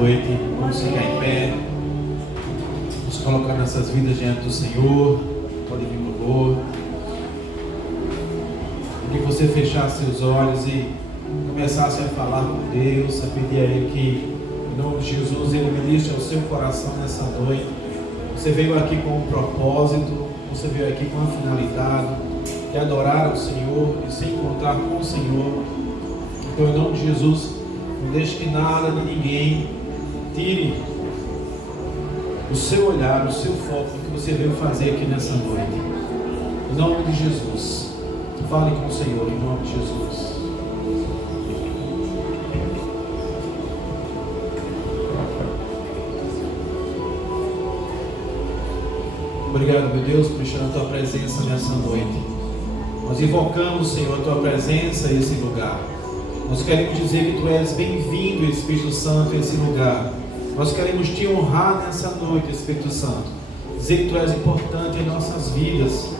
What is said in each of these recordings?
noite. Vamos ficar em pé. Vamos colocar nossas vidas diante do Senhor. Pode vir louvor. Que você fechasse seus olhos e começasse a falar com Deus, a pedir a Ele que, em nome de Jesus, Ele ministre ao seu coração nessa noite. Você veio aqui com um propósito, você veio aqui com uma finalidade de adorar o Senhor, de se encontrar com o Senhor. Então, em nome de Jesus, não deixe que nada nem ninguém tire o seu olhar, o seu foco do que você veio fazer aqui nessa noite. Em nome de Jesus, fale com o Senhor, em nome de Jesus. Obrigado, meu Deus, por estar na Tua presença nessa noite. Nós invocamos, Senhor, a Tua presença nesse lugar. Nós queremos dizer que Tu és bem-vindo, Espírito Santo, a esse lugar. Nós queremos Te honrar nessa noite, Espírito Santo. Dizer que Tu és importante em nossas vidas.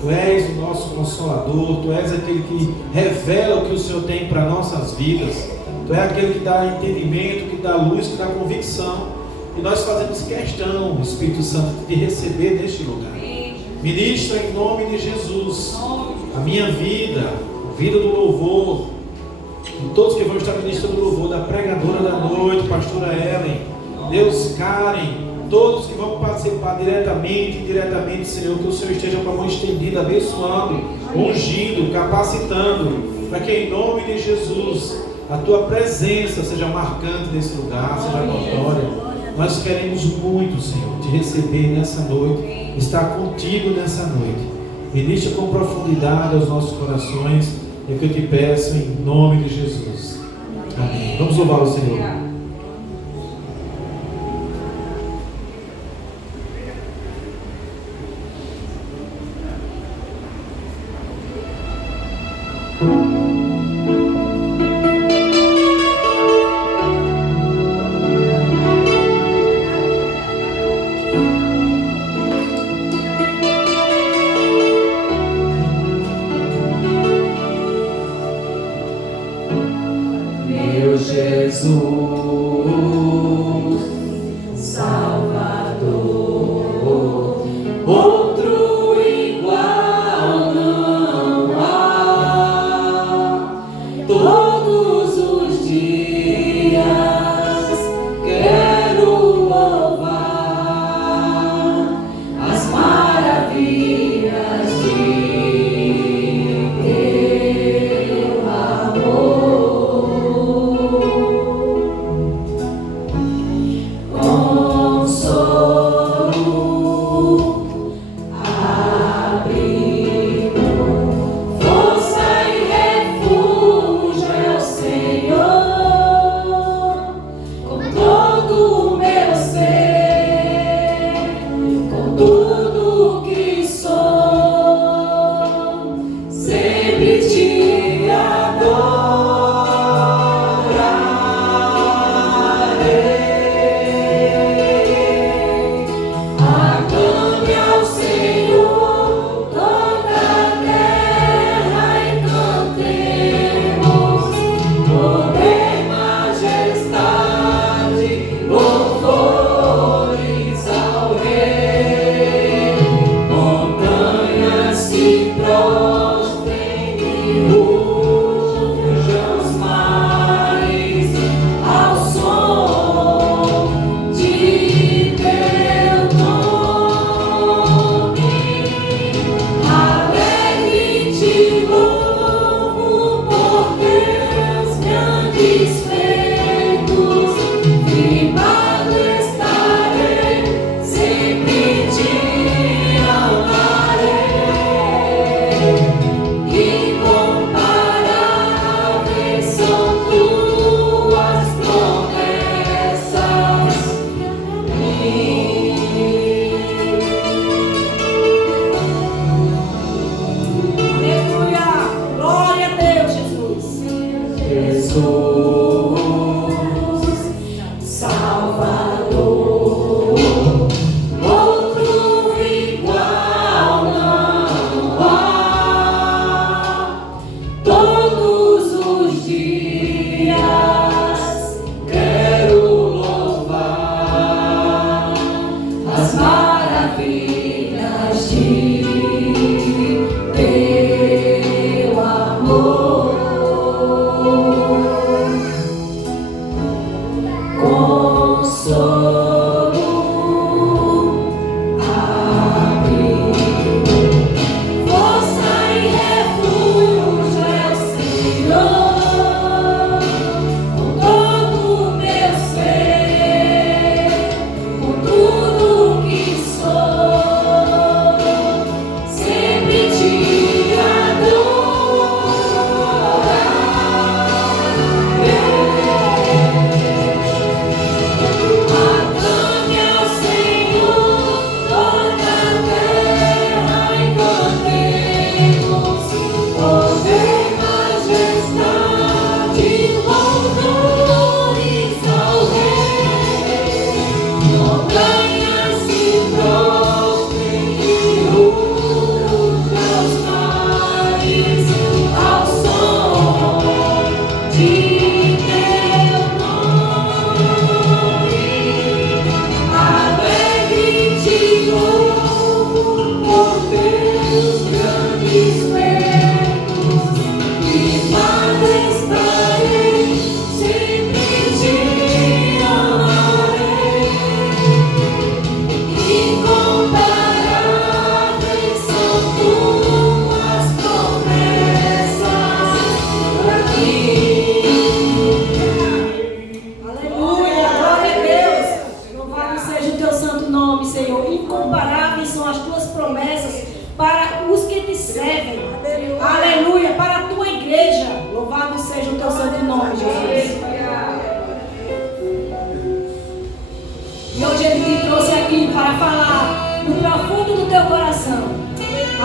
Tu és o nosso Consolador. Tu és aquele que revela o que o Senhor tem para nossas vidas. Tu és aquele que dá entendimento, que dá luz, que dá convicção. E nós fazemos questão, Espírito Santo, de te receber neste lugar. Ministra em nome de Jesus a minha vida, a vida do louvor, de todos que vão estar ministrando o louvor, da pregadora da noite, pastora Ellen, Deus, Karen, todos que vão participar diretamente e indiretamente, Senhor, que o Senhor esteja com a mão estendida, abençoando, ungindo, capacitando, para que em nome de Jesus a Tua presença seja marcante nesse lugar, seja notória. Nós queremos muito, Senhor, Te receber nessa noite, estar contigo nessa noite. Ministra com profundidade aos nossos corações, é o que eu te peço em nome de Jesus. Amém. Vamos louvar o Senhor.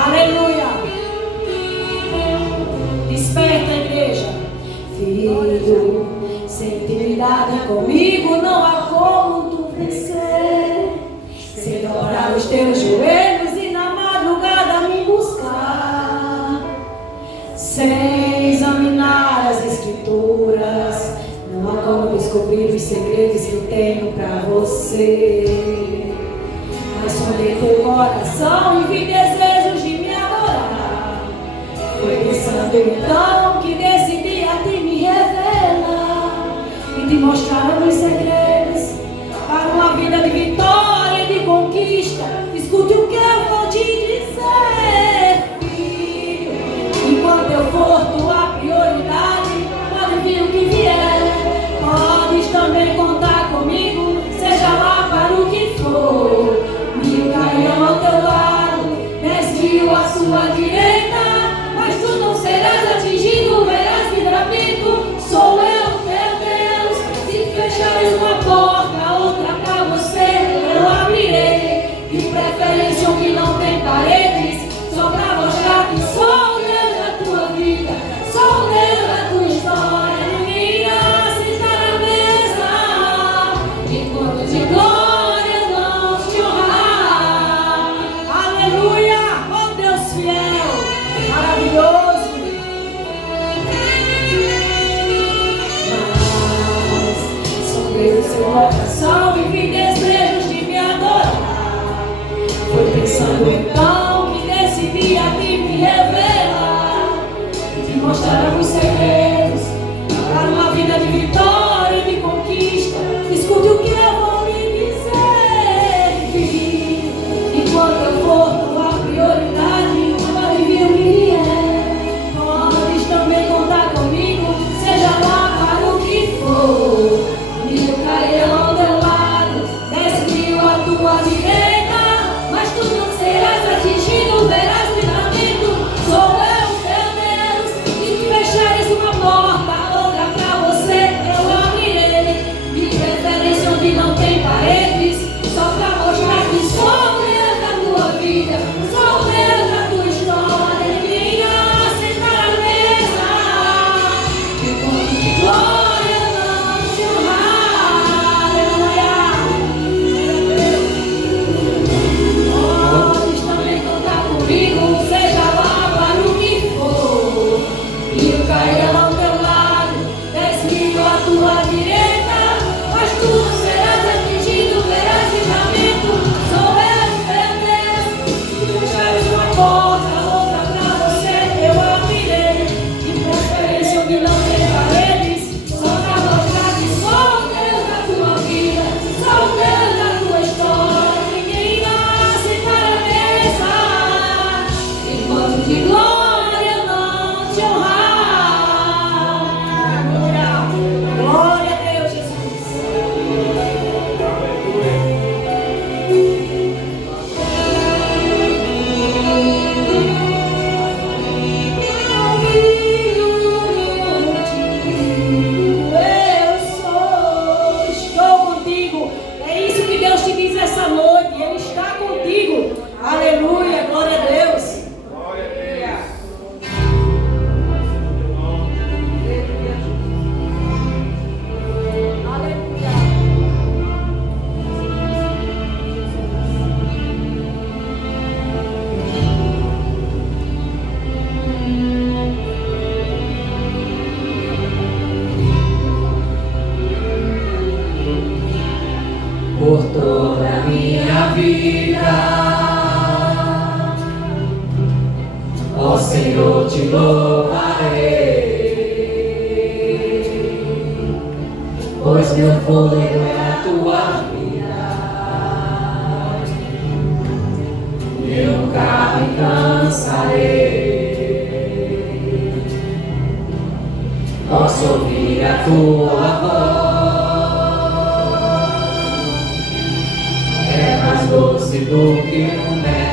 Aleluia. Desperta, igreja. Filho, sem intimidade comigo não há como tu vencer. Sem dobrar os teus joelhos e na madrugada me buscar. Sem examinar as escrituras, não há como descobrir os segredos que eu tenho pra você. Mas sondei teu coração e vi desejos de me adorar. Foi pensando então que decidi a ti me revelar e te mostrar os segredos para uma vida de vitória e de conquista. Escute o que eu vou te dizer, filho. Enquanto eu for tua prioridade, pode vir o que vier. Podes também contar comigo, seja lá para o que for. Mil cairão ao teu lado, 10 mil à sua direita, mas tu não serás atingido, verás livramento. Sou eu, teu Deus. Se fechares uma porta, outra pra você eu abrirei. De preferência o que não tem paredes, só pra mostrar que sou o Deus da tua vida, sou o Deus da tua história. Ninguém irá sentar à mesa enquanto de glória eu não te honrar. Aleluia, oh Deus fiel, maravilhoso. Mas sondei o seu coração e vi desejos de me adorar. Foi pensando então que decidi a ti me revelar e te mostrar os segredos para uma vida de vitória e de conquista. Escute o que eu vou lhe dizer, filho. Enquanto eu for tua prioridade, pode vir o que vier. Podes também contar comigo, seja lá para o que for. Mil cairão ao teu lado, 10 mil à tua direita, mas tu não serás atingido, verás livramento. Sou eu, teu Deus. Se fechares uma porta, outra pra você eu abrirei. De preferência onde não tem paredes, só pra mostrar que sou o Deus da tua vida, sou o Deus da tua história. Ninguém irá sentar à mesa enquanto de glória eu não te honrar. Aleluia. Podes também contar comigo, seja lá para o que for. Mil cairão ao teu lado, 10 mil à tua direita, mas tu não serás atingido, verás livramento. Sou eu, teu Deus. Se fechares uma porta, outra pra você eu abrirei. De preferência onde não tem paredes, só pra mostrar que sou o Deus da tua vida, sou o Deus da tua história. Ninguém irá sentar à mesa enquanto de glória eu não te honrar. Aleluia. Glória a Deus, Jesus. Eu sou, estou contigo. É isso que Deus te diz essa noite. Ele está contigo. Aleluia, glória a Deus. Aleluia. Por toda a minha vida, ó Senhor, te louvarei, pois meu fôlego é a tua vida, eu nunca me cansarei. Posso ouvir a tua voz, é mais doce do que o mel,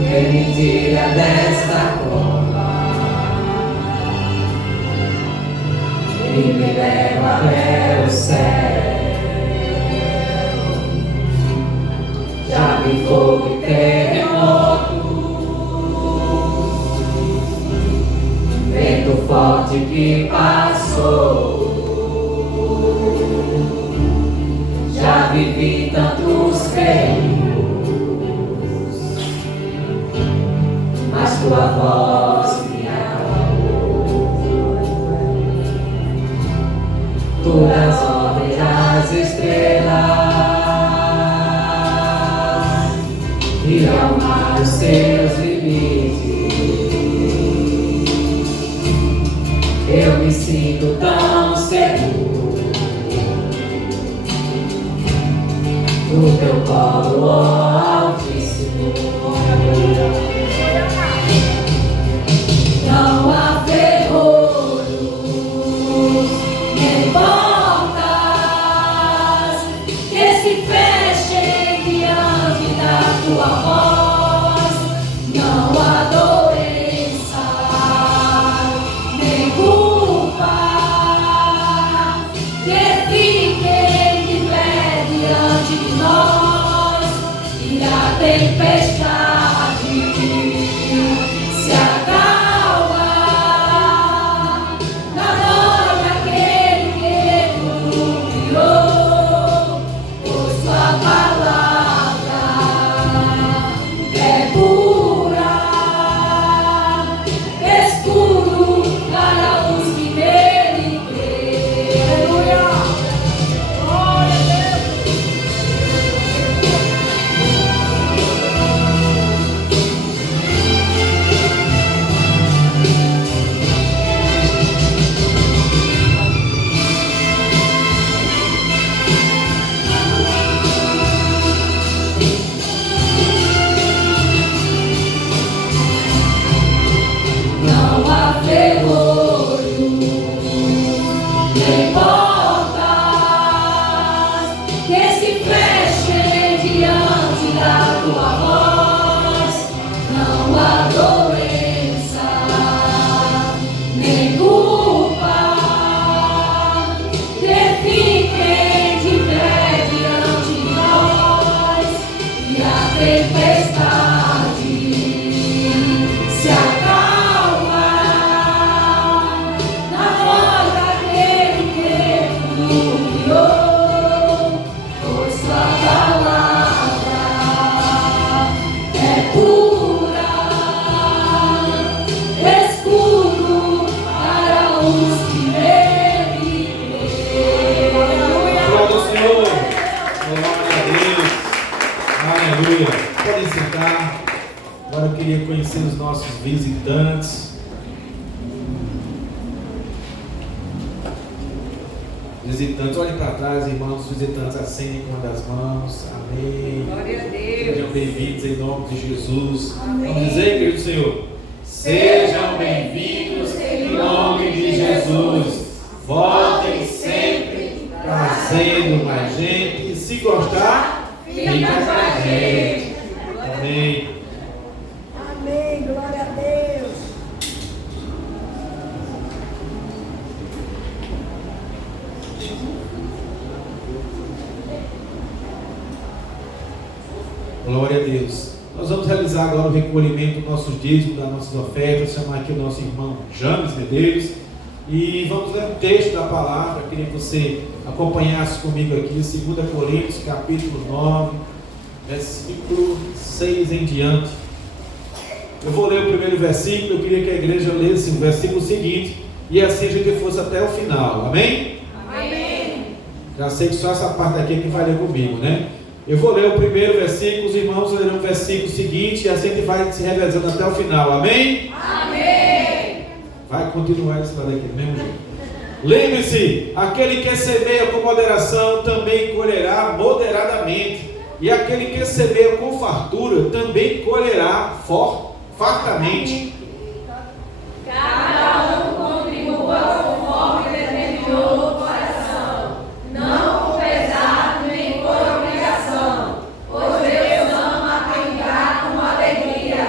que me tira desta cova e me leva até o céu. Já vi raio, fogo e terremoto, vento forte que passou. Já vivi tantos perigos, mas tua voz me acalmou. Todas as ordens das estrelas e ao mar os seus limites. Eu me sinto tão seguro no teu colo, ó Altíssimo. Não há ferrolhos nem portas que se fechem diante da tua voz. Não há doença nem culpa que fiquem de pé diante de nós. E a tempestade se acalma na voz daquele que tudo criou, pois sua palavra é pura, escudo para os que nele creem. Aleluia! Glória a Deus! Não há ferrolho nem portas que se fechem diante da tua voz. Não há doença nem culpa que fiquem de pé diante de nós. E a tempestade se acalma na voz daquele que tudo criou, pois sua palavra é pura, escudo para os que nele creem. Glória ao Senhor. Glória a Deus. Aleluia. Podem sentar. Agora eu queria conhecer os nossos visitantes. Visitantes, olhem para trás, irmãos. Os visitantes acendem com uma das mãos. Amém. Glória a Deus. Sejam bem-vindos em nome de Jesus. Vamos dizer, querido Senhor. Sejam bem-vindos em nome de Jesus. Voltem sempre, trazendo mais gente. E se gostar, fica com a gente. Amém. Amém, glória a Deus. Glória a Deus. Nós vamos realizar agora o recolhimento dos nossos dízimos, das nossas ofertas. Chamar aqui o nosso irmão James Medeiros. E vamos ler um texto da palavra. Eu queria que você acompanhasse comigo aqui, 2 Coríntios, capítulo 9, versículo 6 em diante. Eu vou ler o primeiro versículo. Eu queria que a igreja lesse o versículo seguinte, e assim a gente fosse até o final. Amém? Amém. Já sei que só essa parte aqui é que vai ler comigo, né? Eu vou ler o primeiro versículo, os irmãos lerão o versículo seguinte, e assim a gente vai se revezando até o final. Amém? Amém. Vai continuar esse lado aqui, do mesmo jeito. Lembre-se, aquele que semeia com moderação também colherá moderadamente, e aquele que semeia com fartura também colherá fartamente. Cada um contribua conforme determinou o coração, não com pesado nem por obrigação, pois Deus ama quem dá com alegria.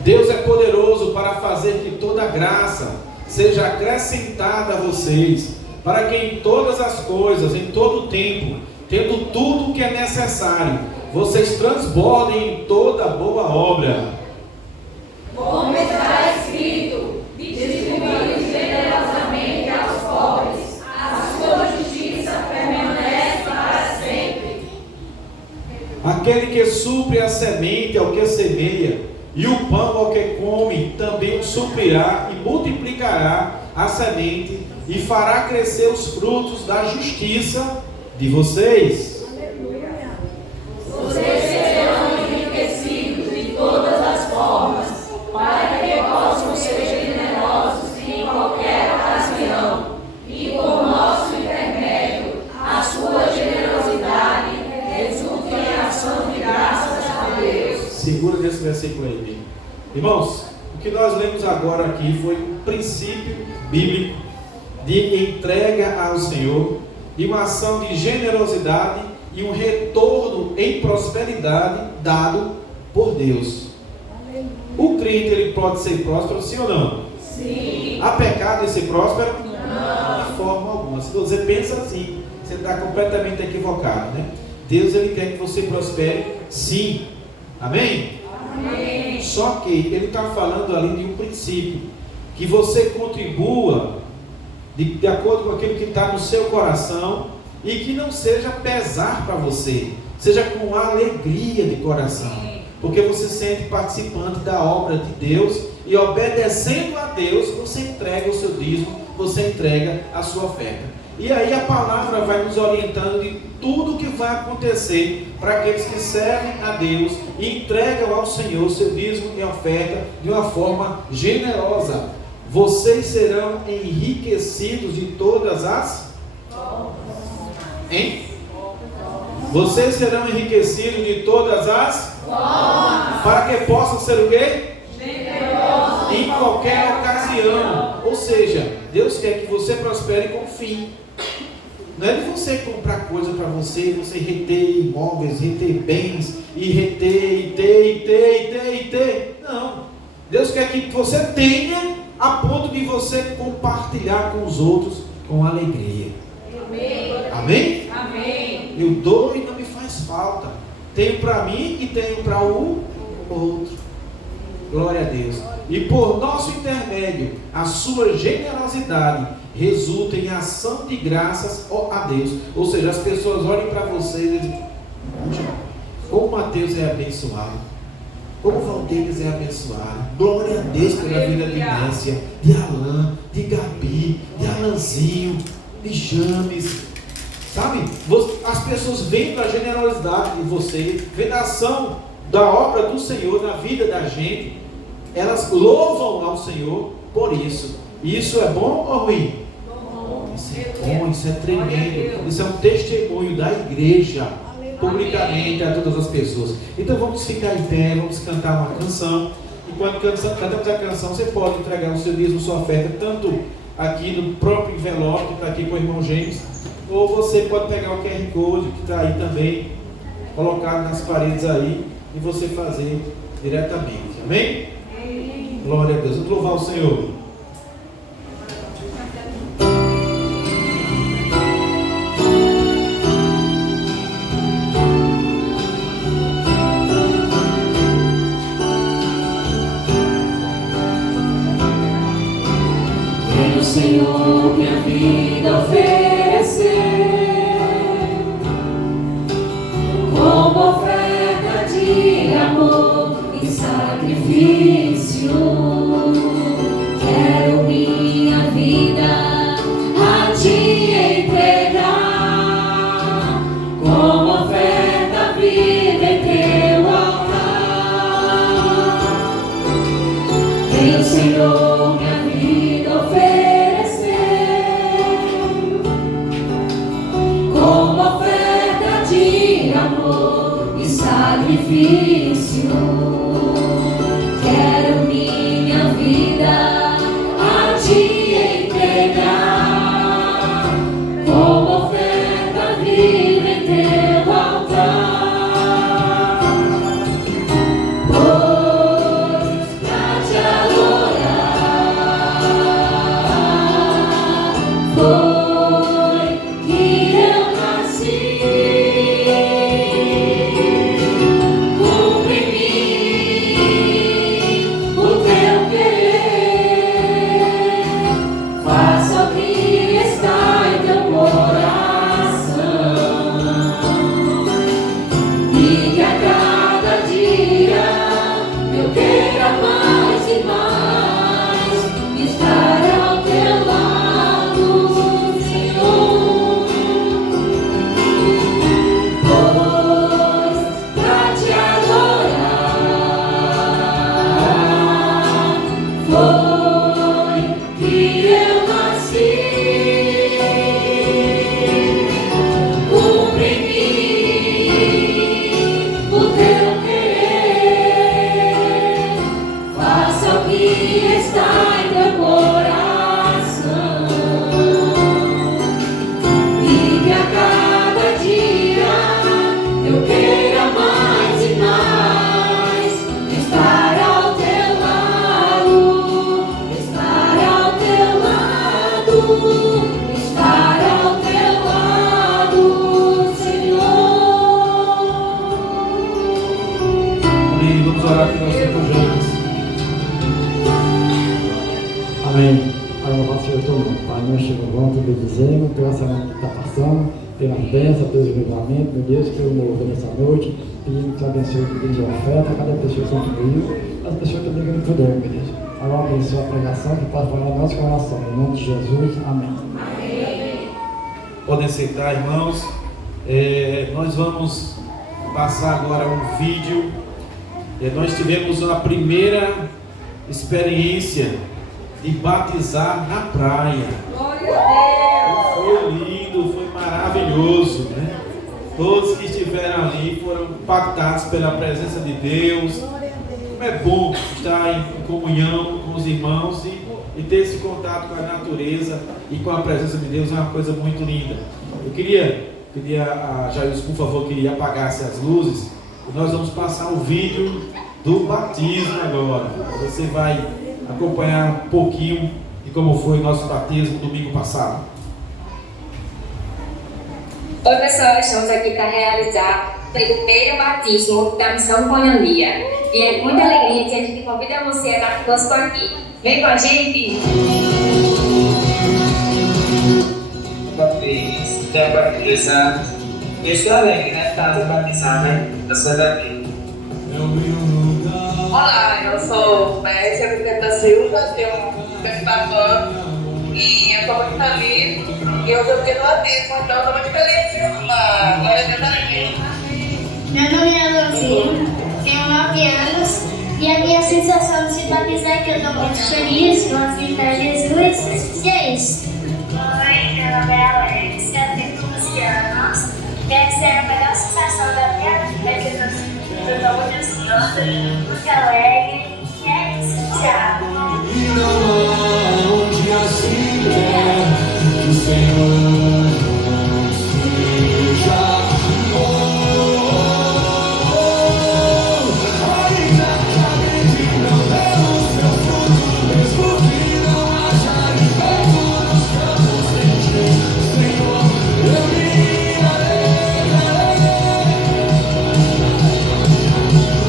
Deus é poderoso para fazer que toda graça seja acrescentada a vocês, para que em todas as coisas, em todo o tempo, tendo tudo o que é necessário, vocês transbordem em toda boa obra. Como está escrito, distribui generosamente aos pobres, a sua justiça permanece para sempre. Aquele que supre a semente ao que semeia, e o pão ao que come, também o suprirá e multiplicará a semente, e fará crescer os frutos da justiça de vocês. Vocês serão enriquecidos de todas as formas, para que possam ser generosos em qualquer ocasião, e por nosso intermédio, a sua generosidade resulta em ação de graças a Deus. Segura desse versículo aí. Irmãos, o que nós lemos agora aqui foi um princípio bíblico de entrega ao Senhor, de uma ação de generosidade e um retorno em prosperidade dado por Deus. O crente, ele pode ser próspero, sim ou não? Sim. Há pecado em ser próspero? Não. De forma alguma. Se você pensa assim, você está completamente equivocado, né? Deus, ele quer que você prospere, sim. Amém? Amém. Só que ele está falando ali de um princípio, que você contribua de acordo com aquilo que está no seu coração, e que não seja pesar para você, seja com alegria de coração, porque você se sente participante da obra de Deus, e obedecendo a Deus, você entrega o seu dízimo, você entrega a sua oferta. E aí a palavra vai nos orientando de tudo o que vai acontecer para aqueles que servem a Deus e entregam ao Senhor seu dízimo e oferta de uma forma generosa. Vocês serão enriquecidos de todas as... Hein? Vocês serão enriquecidos de todas as... Para que possam ser o quê? Em qualquer ocasião. Ou seja, Deus quer que você prospere com fim. Não é de você comprar coisa para você reter imóveis, reter bens, e ter. Não. Deus quer que você tenha a ponto de você compartilhar com os outros com alegria. Amém? Amém. Eu dou e não me faz falta. Tenho para mim e tenho para o outro. Glória a Deus. E por nosso intermédio, a sua generosidade resulta em ação de graças a Deus. Ou seja, as pessoas olhem para vocês e dizem: puxa, como Mateus é abençoado, como Valdez é abençoado. Glória a Deus pela vida de Nécia, de Alain, de Gabi, de Alanzinho, de James. Sabe? As pessoas vendo a generosidade de vocês, vendo a ação da obra do Senhor na vida da gente, elas louvam ao Senhor por isso. Isso é bom ou ruim? Isso é bom, isso é tremendo. Isso é um testemunho da igreja publicamente a todas as pessoas. Então vamos ficar em pé, vamos cantar uma canção. E quando cantamos a canção, você pode entregar o seu dízimo, sua oferta, tanto aqui no próprio envelope que está aqui com o irmão James, ou você pode pegar o QR Code que está aí também, colocado nas paredes aí, e você fazer diretamente. Amém? Glória a Deus. Vamos louvar o Senhor. Venha o Senhor minha vida oferecer como oferta de amor e sacrifício. Quero minha vida a te entregar como oferta viva em teu altar. Venha o Senhor minha vida oferecer como oferta de amor e sacrifício. Quero minha vida a te entregar como oferta viva em teu altar. Pois pra te adorar foi que eu nasci. estar ao teu lado, Senhor. Amém. Vamos orar aqui nós refugiados. Amém. Para louvar o Senhor todo mundo. Pai, nós te louvamos, te bendizemos pela semana que está passando, pelas bênçãos, pelos livramentos, meu Deus, que eu louvei nessa noite, pedindo que tu abençoe o que de oferta, cada pessoa que contribuiu, as pessoas também que não puderam, meu Deus. Agora abençoe a pregação que pode falar no nosso coração. Em nome de Jesus, amém. Amém. Podem sentar, irmãos. Nós vamos passar agora um vídeo. Nós tivemos a primeira experiência de batizar na praia. Glória a Deus. Foi lindo, foi maravilhoso, né? Todos que estiveram ali foram impactados pela presença de Deus. Como é bom estar em comunhão com os irmãos e ter esse contato com a natureza e com a presença de Deus. É uma coisa muito linda. Eu queria a Jairus, por favor, que apagasse as luzes. E nós vamos passar o vídeo do batismo agora. Você vai acompanhar um pouquinho de como foi o nosso batismo domingo passado. Oi pessoal, estamos aqui para realizar o primeiro batismo da Missão Goiânia. E é muita alegria que a gente convida você a estar conosco aqui. Vem com a gente! Sejam batizados. Eu estou alegre, né? Estar batizado, né? Eu sou daqui. Olá, eu sou Mércia Vicenta Silva, tenho um pescador e eu estou muito feliz. E eu estou aqui no batismo, então eu estou muito feliz. Glória a Deus, amém. Meu nome é Luzinho, tenho 9 anos e a minha sensação de se batizar é que eu estou muito feliz, vou aceitar Jesus e é isso. Oi, meu nome é Alexia, tenho 12 anos. Essa é a melhor sensação da minha vida, que eu estou muito ansiosa, muito alegre e é isso, tchau. E não há onde assim quer que o Senhor seja. Ainda que a mente não dê o seu fruto, mesmo que não haja alimento nos campos sem ti, Senhor, eu me alegrarei.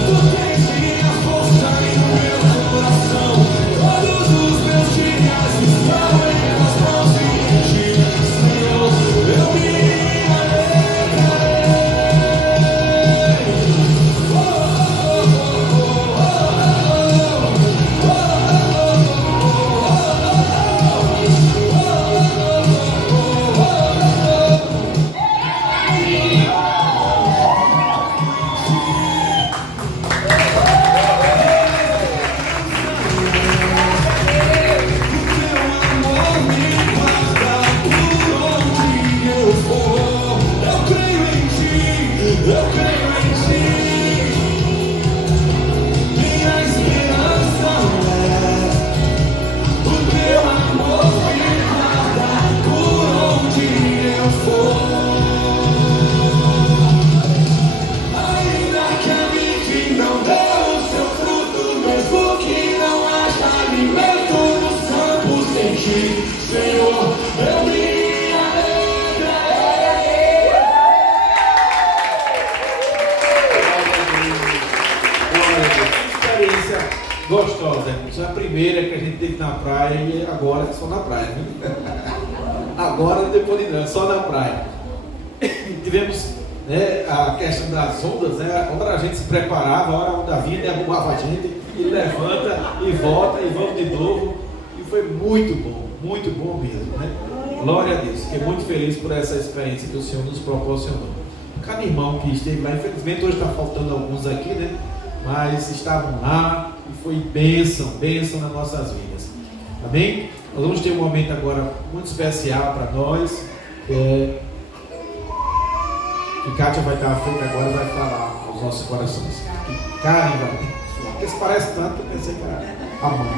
Tu tens minha força e o meu coração, todos os meus dias estão em tuas mãos e em ti, Senhor, eu me gostosa, isso é a primeira que a gente teve na praia e agora é só na praia, né? Agora depois de só na praia. Tivemos, né, a questão das ondas, né? Agora a gente se preparava, a hora a onda vinha, derrubava a gente e levanta e volta e vamos de novo. E foi muito bom mesmo, né? Glória a Deus, fiquei muito feliz por essa experiência que o Senhor nos proporcionou. Cada irmão que esteve lá, infelizmente hoje está faltando alguns aqui, né? Mas estavam lá e foi bênção nas nossas vidas. Amém? Nós vamos ter um momento agora muito especial para nós. Que Kátia vai estar à frente agora e vai falar aos nossos corações. Que Karen vai. Porque se parece tanto, eu pensei que era a mãe.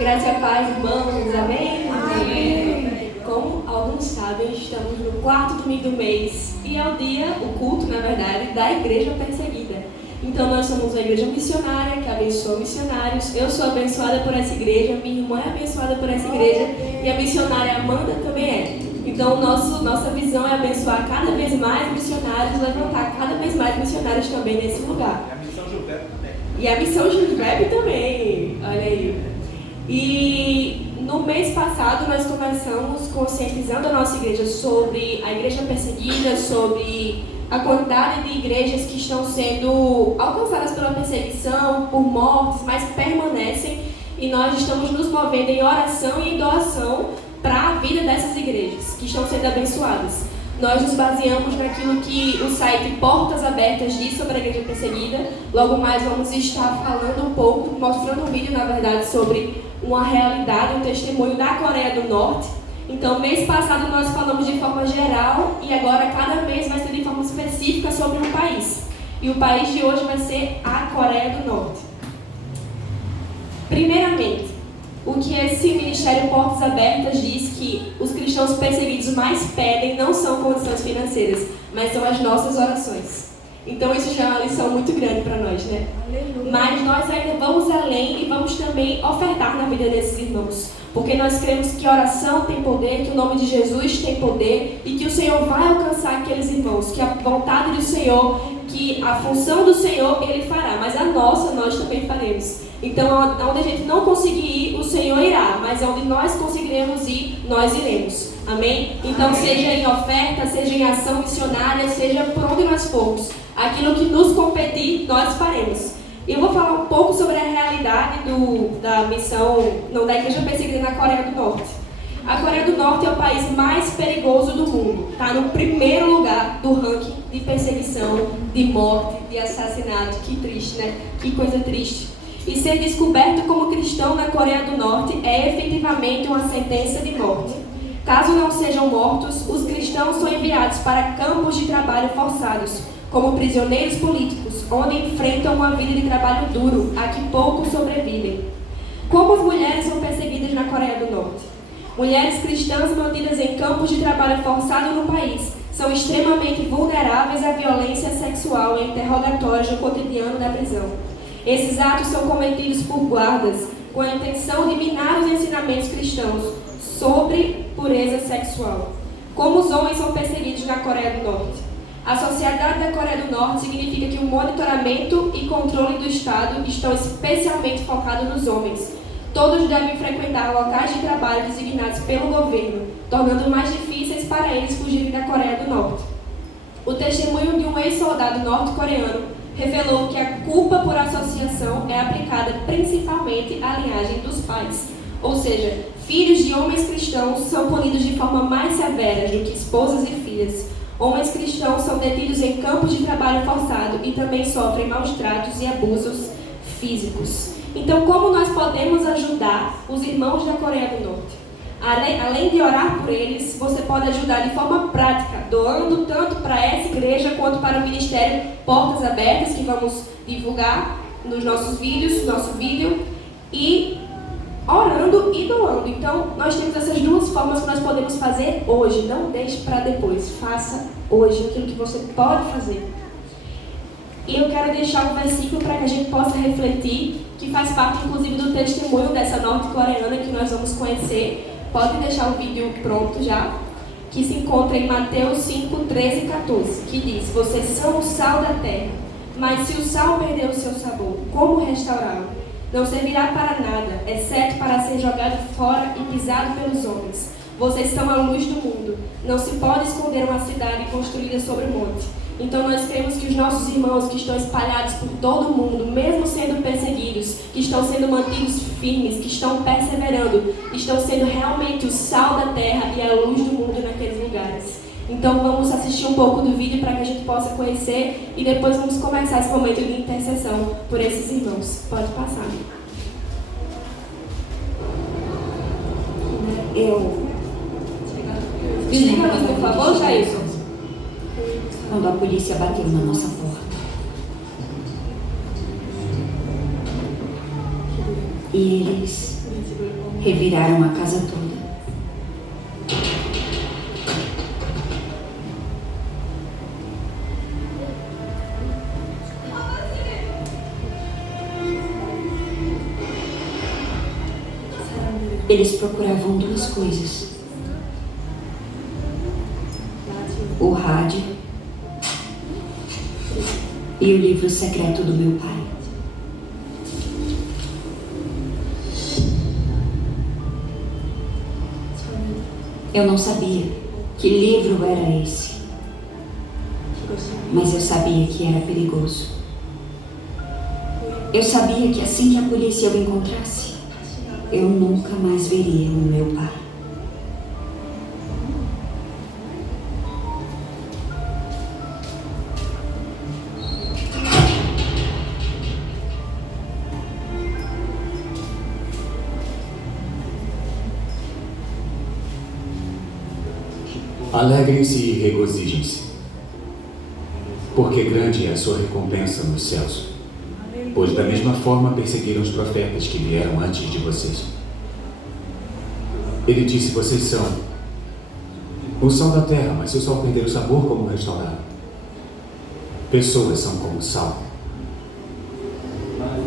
Graças a paz, irmãos, amém? Amém. Como alguns sabem, estamos no 4º domingo do mês e é o culto, na verdade, da igreja perseguida. Então nós somos uma igreja missionária que abençoa missionários. Eu sou abençoada por essa igreja, minha irmã é abençoada por essa igreja e a missionária Amanda também é. Então nossa visão é abençoar cada vez mais missionários, levantar cada vez mais missionários também nesse lugar. E a missão Gilberto também, olha aí. E no mês passado nós começamos conscientizando a nossa igreja sobre a igreja perseguida, sobre a quantidade de igrejas que estão sendo alcançadas pela perseguição, por mortes, mas permanecem, e nós estamos nos movendo em oração e em doação para a vida dessas igrejas que estão sendo abençoadas. Nós nos baseamos naquilo que o site Portas Abertas diz sobre a igreja perseguida. Logo mais vamos estar falando um pouco, mostrando um vídeo, na verdade, sobre uma realidade, um testemunho da Coreia do Norte. Então, mês passado nós falamos de forma geral e agora cada mês vai ser de forma específica sobre um país. E o país de hoje vai ser a Coreia do Norte. Primeiramente, o que esse Ministério Portas Abertas diz que os cristãos perseguidos mais pedem não são condições financeiras, mas são as nossas orações. Então isso já é uma lição muito grande para nós, né? Aleluia. Mas nós ainda vamos além e vamos também ofertar na vida desses irmãos. Porque nós cremos que a oração tem poder, que o nome de Jesus tem poder e que o Senhor vai alcançar aqueles irmãos, que a vontade do Senhor, que a função do Senhor Ele fará, mas a nossa nós também faremos. Então, onde a gente não conseguir ir, o Senhor irá, mas onde nós conseguiremos ir, nós iremos. Amém? Então, amém. Seja em oferta, seja em ação missionária, seja por onde nós formos, aquilo que nos competir, nós faremos. Eu vou falar um pouco sobre a realidade da igreja perseguida na Coreia do Norte. A Coreia do Norte é o país mais perigoso do mundo. Está no primeiro lugar do ranking de perseguição, de morte, de assassinato. Que triste, né? Que coisa triste. E ser descoberto como cristão na Coreia do Norte é efetivamente uma sentença de morte. Caso não sejam mortos, os cristãos são enviados para campos de trabalho forçados, como prisioneiros políticos, onde enfrentam uma vida de trabalho duro, a que poucos sobrevivem. Como as mulheres são perseguidas na Coreia do Norte? Mulheres cristãs mantidas em campos de trabalho forçado no país são extremamente vulneráveis à violência sexual e interrogatórios no cotidiano da prisão. Esses atos são cometidos por guardas com a intenção de minar os ensinamentos cristãos sobre pureza sexual. Como os homens são perseguidos na Coreia do Norte? A sociedade da Coreia do Norte significa que o monitoramento e controle do Estado estão especialmente focados nos homens. Todos devem frequentar locais de trabalho designados pelo governo, tornando mais difíceis para eles fugirem da Coreia do Norte. O testemunho de um ex-soldado norte-coreano revelou que a culpa por associação é aplicada principalmente à linhagem dos pais. Ou seja, filhos de homens cristãos são punidos de forma mais severa do que esposas e filhas. Homens cristãos são detidos em campos de trabalho forçado e também sofrem maus tratos e abusos físicos. Então, como nós podemos ajudar os irmãos da Coreia do Norte? Além de orar por eles, você pode ajudar de forma prática, doando tanto para essa igreja quanto para o Ministério Portas Abertas, que vamos divulgar nos nossos vídeos, nosso vídeo, e orando e doando. Então, nós temos essas duas formas que nós podemos fazer hoje. Não deixe para depois. Faça hoje aquilo que você pode fazer. E eu quero deixar um versículo para que a gente possa refletir, que faz parte, inclusive, do testemunho dessa norte-coreana que nós vamos conhecer. Pode deixar o vídeo pronto já, que se encontra em Mateus 5, 13 e 14, que diz: vocês são o sal da terra, mas se o sal perder o seu sabor, como restaurá-lo? Não servirá para nada, exceto para ser jogado fora e pisado pelos homens. Vocês são a luz do mundo. Não se pode esconder uma cidade construída sobre um monte. Então nós cremos que os nossos irmãos que estão espalhados por todo o mundo, mesmo sendo perseguidos, que estão sendo mantidos firmes, que estão perseverando, estão sendo realmente o sal da terra e a luz do mundo naqueles lugares. Então vamos assistir um pouco do vídeo para que a gente possa conhecer e depois vamos começar esse momento de intercessão por esses irmãos. Pode passar. Desliga a luz, por favor, Jailson. Quando a polícia bateu na nossa porta. E eles reviraram a casa toda. eles procuravam duas coisas: o rádio e o livro secreto do meu pai. Eu não sabia que livro era esse, mas eu sabia que era perigoso. Eu sabia que assim que a polícia o encontrasse, eu nunca mais veria o meu pai. Alegrem-se e regozijem-se, porque grande é a sua recompensa nos céus, pois da mesma forma perseguiram os profetas que vieram antes de vocês. Ele disse: vocês são o sal da terra, mas se o sal perder o sabor, como restaurar? Pessoas são como sal.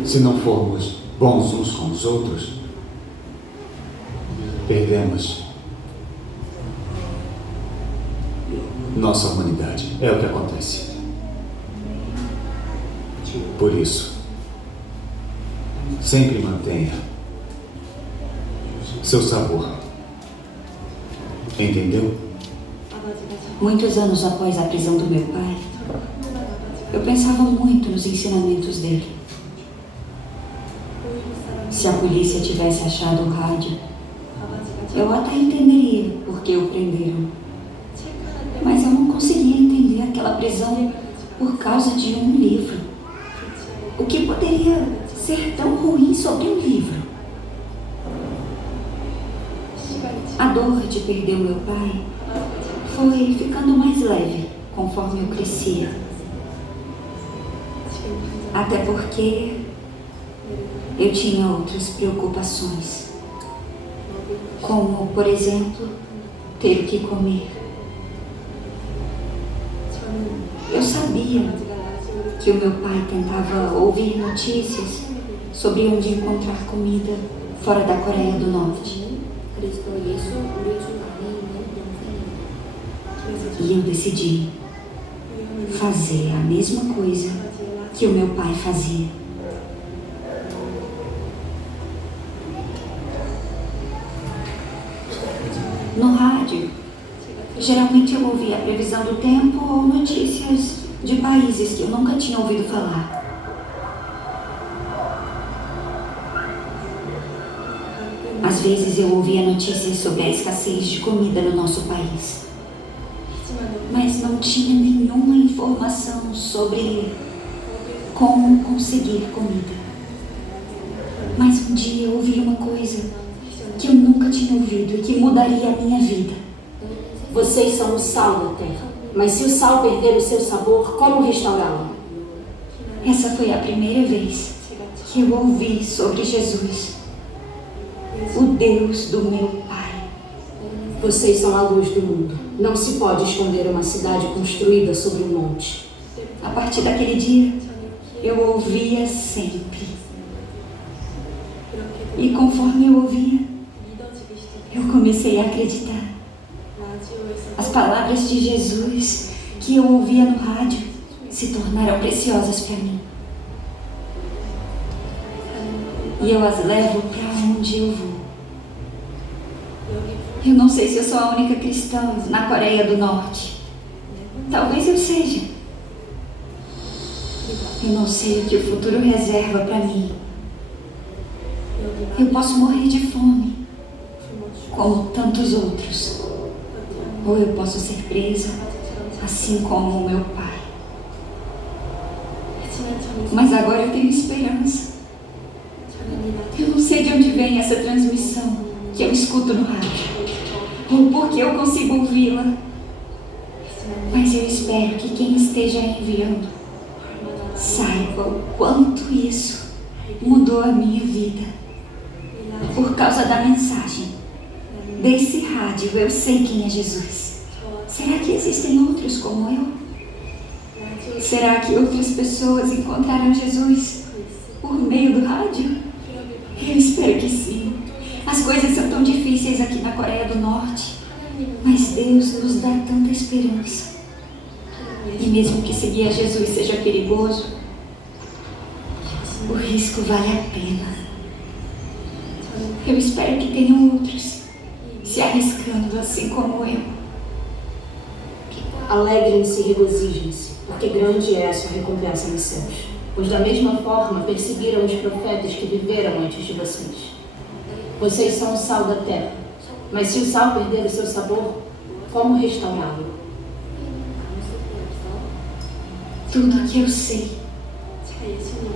Se não formos bons uns com os outros, perdemos nossa humanidade. É o que acontece. Por isso, sempre mantenha seu sabor. Entendeu? Muitos anos após a prisão do meu pai, eu pensava muito nos ensinamentos dele. Se a polícia tivesse achado o rádio, eu até entenderia por que o prenderam. Mas eu não conseguia entender aquela prisão por causa de um livro. O que poderia ser tão ruim sobre um livro? A dor de perder o meu pai foi ficando mais leve conforme eu crescia. Até porque eu tinha outras preocupações, como, por exemplo, ter o que comer. Eu sabia que o meu pai tentava ouvir notícias sobre onde encontrar comida fora da Coreia do Norte. E eu decidi fazer a mesma coisa que o meu pai fazia. No rádio, geralmente eu ouvia a previsão do tempo ou notícias de países que eu nunca tinha ouvido falar. Às vezes eu ouvia notícias sobre a escassez de comida no nosso país, mas não tinha nenhuma informação sobre como conseguir comida. Mas um dia eu ouvi uma coisa que eu nunca tinha ouvido e que mudaria a minha vida. Vocês são o sal da terra, mas se o sal perder o seu sabor, como restaurá-lo? Essa foi a primeira vez que eu ouvi sobre Jesus, o Deus do meu pai. Vocês são a luz do mundo. Não se pode esconder uma cidade construída sobre um monte. A partir daquele dia, eu ouvia sempre. E conforme eu ouvia, eu comecei a acreditar. As palavras de Jesus que eu ouvia no rádio se tornaram preciosas para mim. E eu as levo para onde eu vou. Eu não sei se eu sou a única cristã na Coreia do Norte. Talvez eu seja. Eu não sei o que o futuro reserva para mim. Eu posso morrer de fome, como tantos outros. Ou eu posso ser presa, assim como o meu pai. Mas agora eu tenho esperança. Eu não sei de onde vem essa transmissão que eu escuto no rádio, ou porque eu consigo ouvi-la. Mas eu espero que quem esteja enviando saiba o quanto isso mudou a minha vida. Por causa da mensagem desse rádio, eu sei quem é Jesus. Será que existem outros como eu? Será que outras pessoas encontraram Jesus por meio do rádio? Eu espero que sim. As coisas são tão difíceis aqui na Coreia do Norte, mas Deus nos dá tanta esperança. E mesmo que seguir a Jesus seja perigoso, o risco vale a pena. Eu espero que tenham outros se arriscando assim como eu. Alegrem-se e regozijem-se, porque grande é a sua recompensa nos céus. Pois da mesma forma perseguiram os profetas que viveram antes de vocês. Vocês são o sal da terra, mas se o sal perder o seu sabor, como restaurá-lo? Tudo que eu sei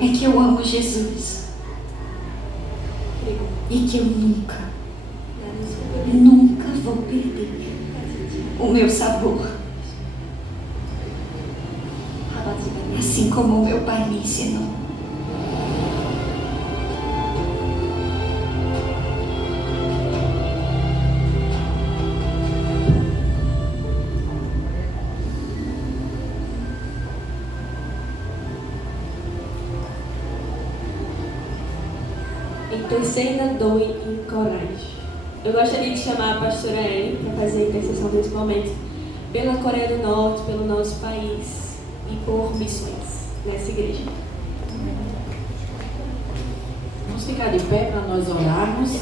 é que eu amo Jesus e que eu nunca vou perder o meu sabor. Assim como o meu pai me ensinou. Interceda, doe e encoraje. Eu gostaria de chamar a pastora Ellen para fazer a intercessão nesse momento pela Coreia do Norte, pelo nosso país e por missões nessa igreja. Vamos ficar de pé para nós orarmos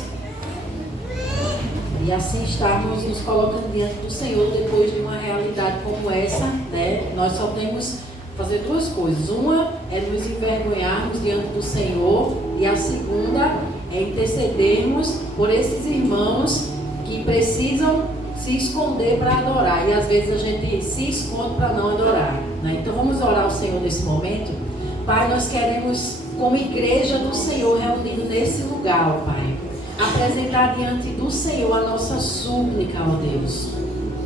e assim estarmos nos colocando diante do Senhor depois de uma realidade como essa, né? Nós só temos que fazer duas coisas. Uma é nos envergonharmos diante do Senhor e a segunda é intercedermos por esses irmãos que precisam se esconder para adorar, e às vezes a gente se esconde para não adorar, né? Então vamos orar ao Senhor nesse momento. Pai, nós queremos, como igreja do Senhor reunido nesse lugar, ó Pai, apresentar diante do Senhor a nossa súplica, ó Deus,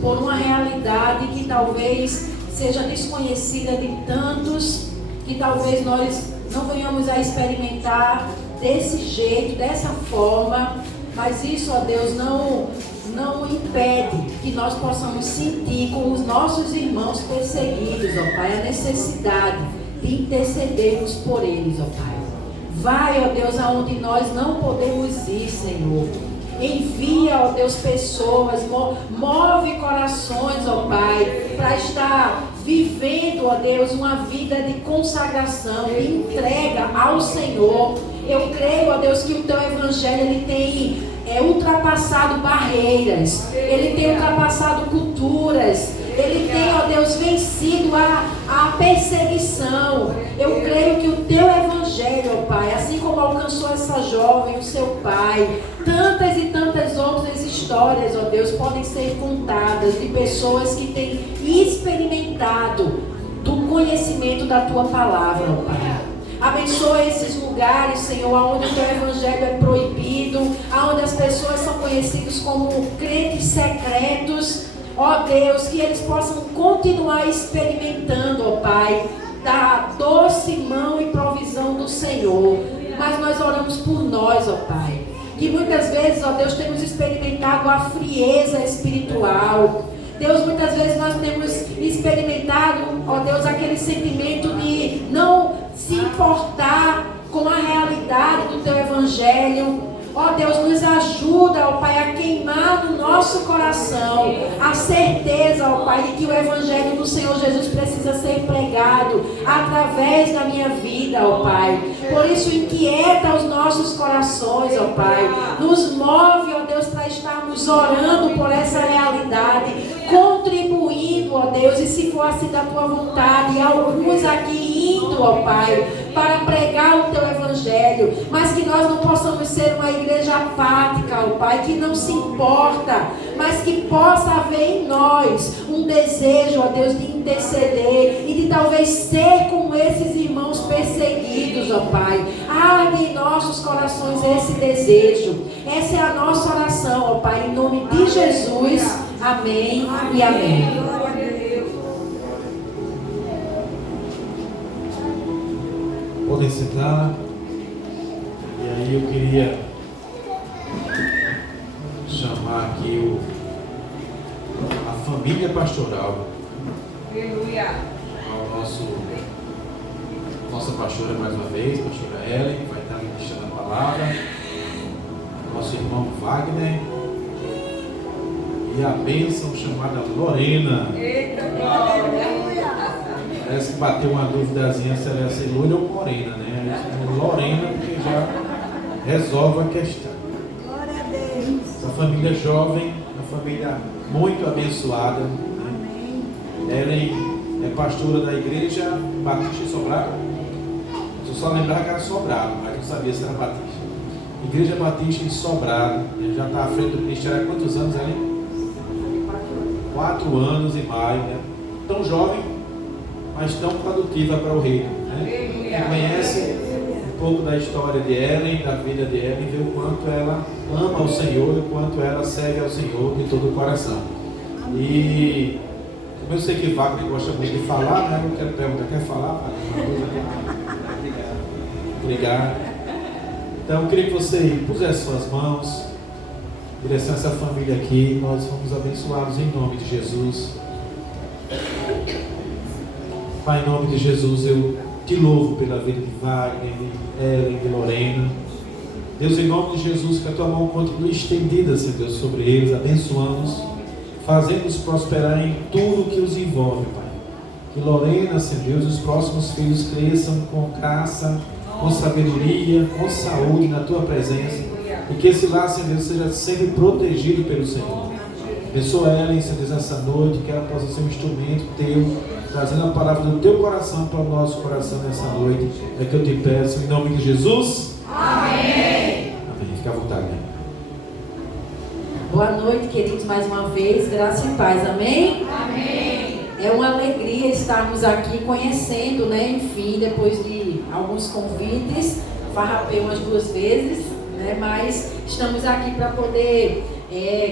por uma realidade que talvez seja desconhecida de tantos, que talvez nós não venhamos a experimentar desse jeito, dessa forma, mas isso, ó Deus, não impede que nós possamos sentir com os nossos irmãos perseguidos, ó Pai, a necessidade de intercedermos por eles, ó Pai. Vai, ó Deus, aonde nós não podemos ir, Senhor. Envia, ó Deus, pessoas, move corações, ó Pai, para estar vivendo, ó Deus, uma vida de consagração, de entrega ao Senhor. Eu creio, ó Deus, que o Teu Evangelho, ele tem ultrapassado barreiras, ele tem ultrapassado culturas, ele tem, ó Deus, vencido a perseguição. Eu creio que o Teu Evangelho, ó Pai, assim como alcançou essa jovem, o seu pai, tantas e tantas outras histórias, ó Deus, podem ser contadas de pessoas que têm experimentado do conhecimento da Tua palavra, ó Pai. Abençoa esses lugares, Senhor, onde o Teu Evangelho é proibido, onde as pessoas são conhecidas como crentes secretos. Ó Deus, que eles possam continuar experimentando, ó Pai, da doce mão e provisão do Senhor. Mas nós oramos por nós, ó Pai, que muitas vezes, ó Deus, temos experimentado a frieza espiritual. Deus, muitas vezes nós temos experimentado, ó Deus, aquele sentimento de não se importar com a realidade do Teu Evangelho. Ó Deus, nos ajuda, ó Pai, a queimar no nosso coração a certeza, ó Pai, de que o Evangelho do Senhor Jesus precisa ser pregado através da minha vida, ó Pai. Por isso, inquieta os nossos corações, ó Pai. Nos move, ó Deus, para estarmos orando por essa realidade, contribuindo, ó Deus, e se for assim da Tua vontade, alguns aqui indo, ó Pai, para pregar o Teu Evangelho, mas que nós não possamos ser uma igreja apática, ó Pai, que não se importa, mas que possa haver em nós um desejo, ó Deus, de interceder e de talvez ser como esses irmãos perseguidos, ó Pai. Arde em nossos corações esse desejo. Essa é a nossa oração, ó Pai, em nome de Jesus. Amém e amém. Podem sentar. E aí eu queria chamar aqui a família pastoral. Aleluia. Nossa pastora mais uma vez, pastora Ellen, que vai estar ministrando a palavra. nosso irmão Wagner e a bênção chamada Lorena. Parece que bateu uma duvidazinha se ela ia ser loira ou morena, né? Lorena, porque já resolve a questão. Essa família jovem, uma família muito abençoada, né? Ellen é pastora da Igreja Batista em Sobrado. Eu só lembrava que era Sobrado, mas não sabia se era Batista. Igreja Batista em Sobrado, já está à frente do ministério há quantos anos, Ellen? 4 anos e mais, né? Tão jovem, mas tão produtiva para o reino, né? Quem conhece um pouco da história de Ellen, da vida de Ellen, vê o quanto ela ama o Senhor e o quanto ela serve ao Senhor de todo o coração. E como eu sei que Wagner gosta muito de falar, né? Eu quero perguntar, quer falar? Obrigado. Então eu queria que você pusesse suas mãos em direção a essa família aqui. Nós fomos abençoados em nome de Jesus. Pai, em nome de Jesus, eu te louvo pela vida de Wagner, de Ellen, de Lorena. Deus, em nome de Jesus, que a tua mão continue estendida, Senhor Deus, sobre eles, abençoando-os, fazendo-os prosperar em tudo que os envolve, Pai. Que Lorena, Senhor Deus, os próximos filhos cresçam com graça, com sabedoria, com saúde na tua presença, e que esse lar, Senhor Deus, seja sempre protegido pelo Senhor. Abençoa ela, Senhor Deus, essa noite, que ela possa ser um instrumento teu, trazendo a palavra do teu coração para o nosso coração nessa noite. É que eu te peço, em nome de Jesus. Amém. Amém. Fica à vontade, né? Boa noite, queridos, mais uma vez, graça e paz, amém? Amém. É uma alegria estarmos aqui conhecendo, né, enfim, depois de alguns convites, farrapei umas 2 vezes, né, mas estamos aqui para poder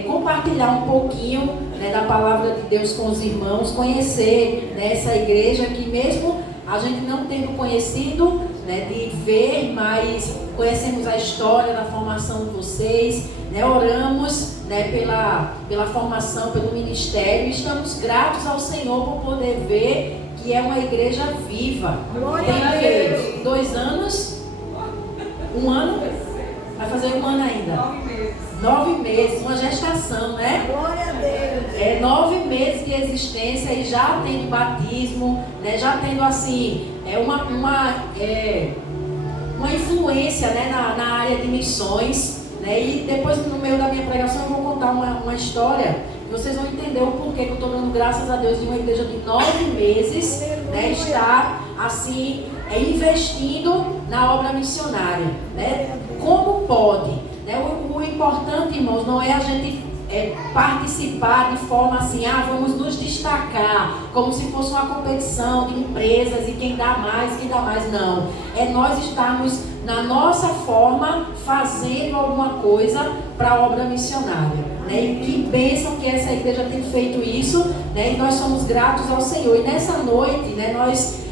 compartilhar um pouquinho, né, da palavra de Deus com os irmãos, conhecer, né, essa igreja que mesmo a gente não tendo conhecido, né, de ver, mas conhecemos a história da formação de vocês, né, oramos, né, pela formação, pelo ministério, e estamos gratos ao Senhor por poder ver que é uma igreja viva. Tem 2 anos? 1 ano? Vai fazer 1 ano ainda. 9 meses, uma gestação, né? Glória a Deus. 9 meses de existência e já tendo batismo, né? Já tendo assim, uma influência, né, na área de missões, né? E depois, no meio da minha pregação, eu vou contar uma história. Vocês vão entender o porquê que eu estou dando graças a Deus de uma igreja de 9 meses, né, estar assim, investindo na obra missionária, né? Como pode? Né? O importante, irmãos, não é a gente participar de forma assim, vamos nos destacar, como se fosse uma competição de empresas e quem dá mais, não. É nós estarmos na nossa forma fazendo alguma coisa para a obra missionária, né? E que bênção que essa igreja tem feito isso, né? E nós somos gratos ao Senhor. E nessa noite, né, nós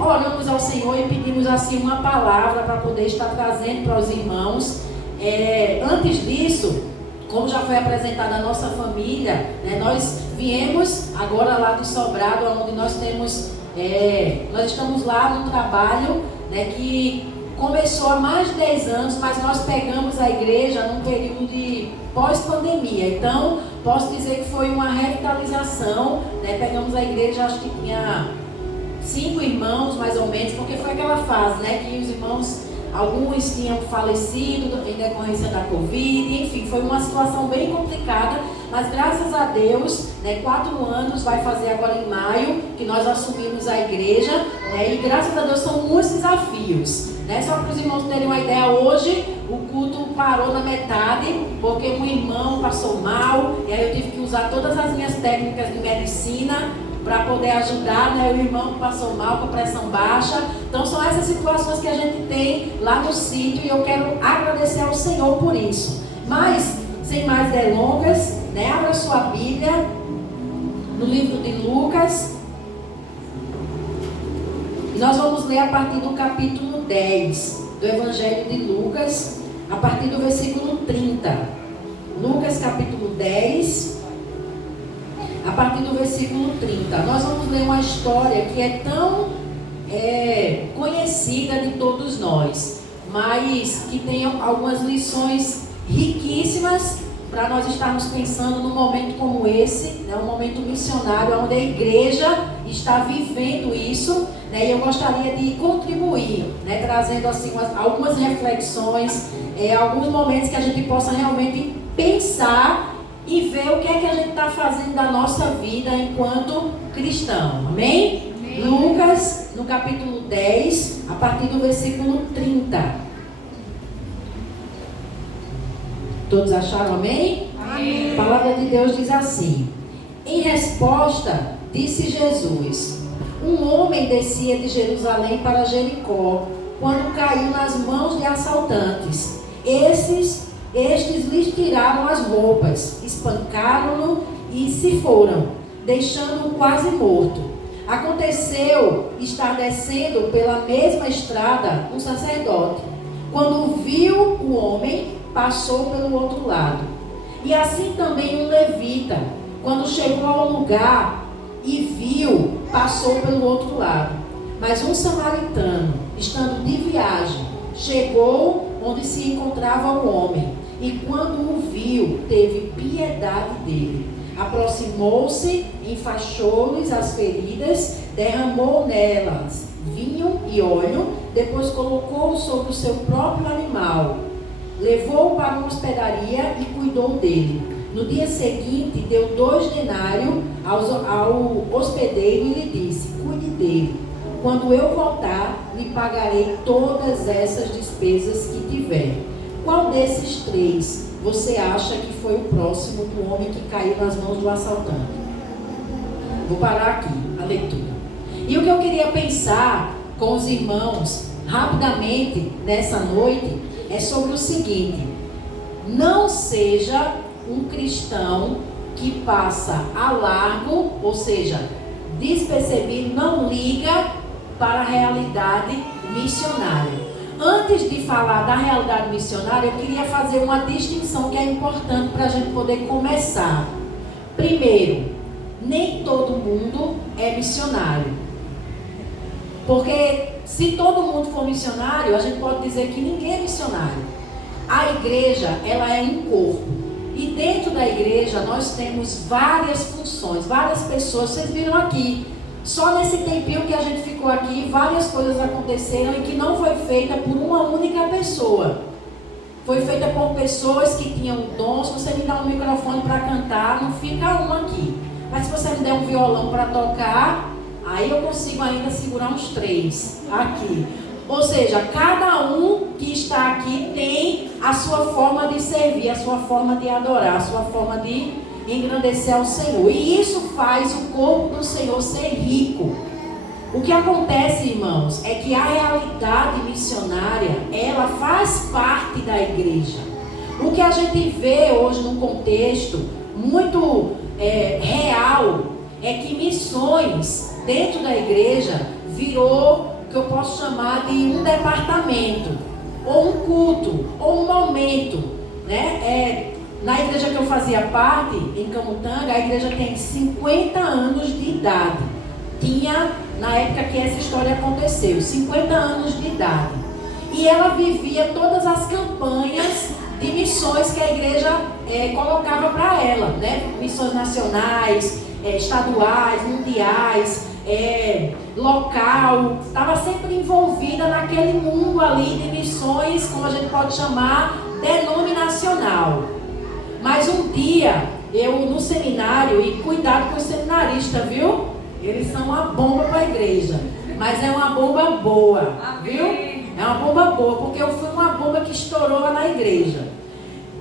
oramos ao Senhor e pedimos assim uma palavra para poder estar trazendo para os irmãos. Antes disso, como já foi apresentada a nossa família, né, nós viemos agora lá do Sobrado, onde nós temos, nós estamos lá num trabalho, né, que começou há mais de 10 anos, mas nós pegamos a igreja num período de pós-pandemia. Então, posso dizer que foi uma revitalização, né? Pegamos a igreja, acho que tinha 5 irmãos, mais ou menos, porque foi aquela fase, né, que os irmãos, alguns tinham falecido em decorrência da Covid, enfim, foi uma situação bem complicada, mas graças a Deus, né, 4 anos, vai fazer agora em maio, que nós assumimos a igreja, né, e graças a Deus são muitos desafios, né, só para os irmãos terem uma ideia, hoje o culto parou na metade, porque um irmão passou mal, e aí eu tive que usar todas as minhas técnicas de medicina, para poder ajudar, né, o irmão que passou mal com a pressão baixa. Então são essas situações que a gente tem lá no sítio e eu quero agradecer ao Senhor por isso. Mas, sem mais delongas, né, abra sua Bíblia no livro de Lucas. E nós vamos ler a partir do capítulo 10 do Evangelho de Lucas, a partir do versículo 30. Lucas capítulo 10, a partir do versículo 30. Nós vamos ler uma história que é tão conhecida de todos nós, mas que tem algumas lições riquíssimas para nós estarmos pensando num momento como esse, né, um momento missionário, onde a igreja está vivendo isso, né, e eu gostaria de contribuir, né, trazendo assim algumas reflexões, alguns momentos que a gente possa realmente pensar e ver o que é que a gente está fazendo da nossa vida enquanto cristão, amém? Amém. Lucas, no capítulo 10, a partir do versículo 30. Todos acharam amém? Amém? A palavra de Deus diz assim: em resposta, disse Jesus: um homem descia de Jerusalém para Jericó, quando caiu nas mãos de assaltantes. Estes lhes tiraram as roupas, espancaram-no e se foram, deixando-o quase morto. Aconteceu estar descendo pela mesma estrada um sacerdote. Quando viu o homem, passou pelo outro lado. E assim também um levita, quando chegou ao lugar e viu, passou pelo outro lado. Mas um samaritano, estando de viagem, chegou onde se encontrava o homem, e quando o viu, teve piedade dele. Aproximou-se, enfaixou-lhes as feridas, derramou nelas vinho e óleo, depois colocou-o sobre o seu próprio animal. Levou-o para uma hospedaria e cuidou dele. No dia seguinte, deu 2 denários ao hospedeiro e lhe disse: cuide dele. Quando eu voltar, lhe pagarei todas essas despesas que tiver. Qual desses 3 você acha que foi o próximo do homem que caiu nas mãos do assaltante? Vou parar aqui a leitura. E o que eu queria pensar com os irmãos rapidamente nessa noite é sobre o seguinte: não seja um cristão que passa a largo, ou seja, despercebido, não liga para a realidade missionária. Antes de falar da realidade missionária, eu queria fazer uma distinção que é importante para a gente poder começar. Primeiro, nem todo mundo é missionário. Porque se todo mundo for missionário, a gente pode dizer que ninguém é missionário. A igreja, ela é um corpo. E dentro da igreja nós temos várias funções, várias pessoas. Vocês viram aqui, só nesse tempinho que a gente ficou aqui, várias coisas aconteceram e que não foi feita por uma única pessoa. Foi feita por pessoas que tinham dons. Se você me dá um microfone para cantar, não fica um aqui. Mas se você me der um violão para tocar, aí eu consigo ainda segurar uns 3 aqui. Ou seja, cada um que está aqui tem a sua forma de servir, a sua forma de adorar, a sua forma de engrandecer ao Senhor. E isso faz o corpo do Senhor ser rico. O que acontece, irmãos, é que a realidade missionária, ela faz parte da igreja. O que a gente vê hoje num contexto muito real é que missões dentro da igreja virou o que eu posso chamar de um departamento, ou um culto, ou um momento, né? Na igreja que eu fazia parte, em Camutanga, a igreja tem 50 anos de idade. Tinha, na época que essa história aconteceu, 50 anos de idade. E ela vivia todas as campanhas de missões que a igreja colocava para ela, né? Missões nacionais, estaduais, mundiais, local. Estava sempre envolvida naquele mundo ali de missões, como a gente pode chamar, denominacional. Mas um dia, eu no seminário, e cuidado com os seminaristas, viu? Eles são uma bomba para a igreja, mas é uma bomba boa, viu? É uma bomba boa, porque eu fui uma bomba que estourou lá na igreja.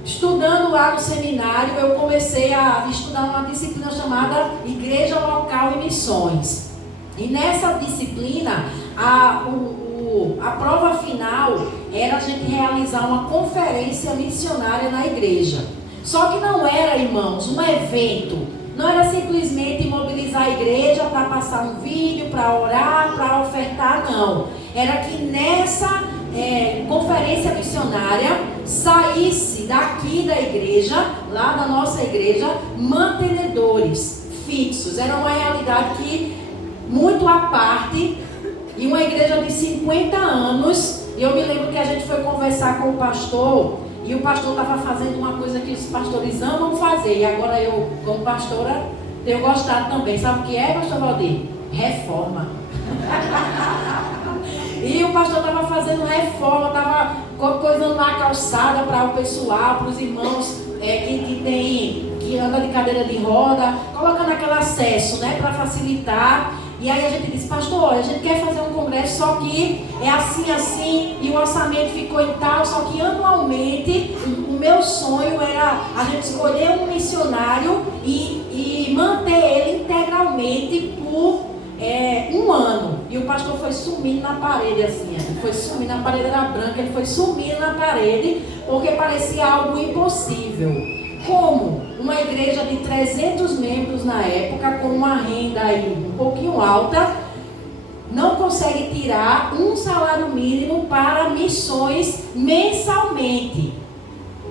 Estudando lá no seminário, eu comecei a estudar uma disciplina chamada Igreja Local e Missões. E nessa disciplina, a prova final era a gente realizar uma conferência missionária na igreja. Só que não era, irmãos, um evento. Não era simplesmente mobilizar a igreja para passar um vídeo, para orar, para ofertar, não. Era que nessa conferência missionária saísse daqui da igreja, lá da nossa igreja, mantenedores fixos. Era uma realidade que, muito à parte, e uma igreja de 50 anos E eu me lembro que a gente foi conversar com o pastor, e o pastor estava fazendo uma coisa que os pastores amam fazer, e agora eu, como pastora, tenho gostado também. Sabe o que é, pastor Valdir? Reforma. E o pastor estava fazendo reforma, estava coisando na calçada para o pessoal, para os irmãos que anda de cadeira de roda, colocando aquele acesso, né, para facilitar. E aí a gente disse, pastor, olha, a gente quer fazer um congresso, só que é assim, e o orçamento ficou em tal, só que anualmente o meu sonho era a gente escolher um missionário e manter ele integralmente por um ano. E o pastor foi sumindo na parede assim, ele foi sumindo, na parede era branca, ele foi sumindo na parede, porque parecia algo impossível. Como uma igreja de 300 membros na época, com uma renda aí um pouquinho alta, não consegue tirar um salário mínimo para missões mensalmente?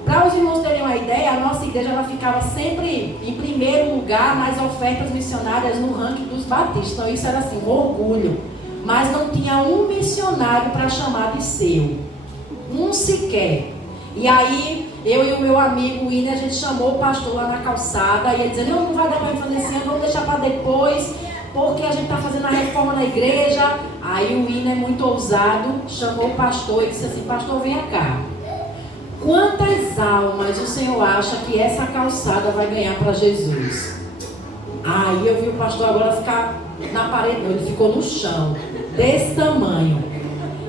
Para os irmãos terem uma ideia, a nossa igreja ela ficava sempre em primeiro lugar nas ofertas missionárias no ranking dos batistas. Então isso era assim, um orgulho. Mas não tinha um missionário para chamar de seu. Um sequer. E aí, eu e o meu amigo Winer, a gente chamou o pastor lá na calçada, e ele dizia, não vai dar para fazer esse ano, vamos deixar para depois, porque a gente está fazendo a reforma na igreja. Aí o Winer, muito ousado, chamou o pastor e disse assim, pastor, venha cá. Quantas almas o Senhor acha que essa calçada vai ganhar para Jesus? Aí eu vi o pastor agora ficar na parede, não, ele ficou no chão, desse tamanho.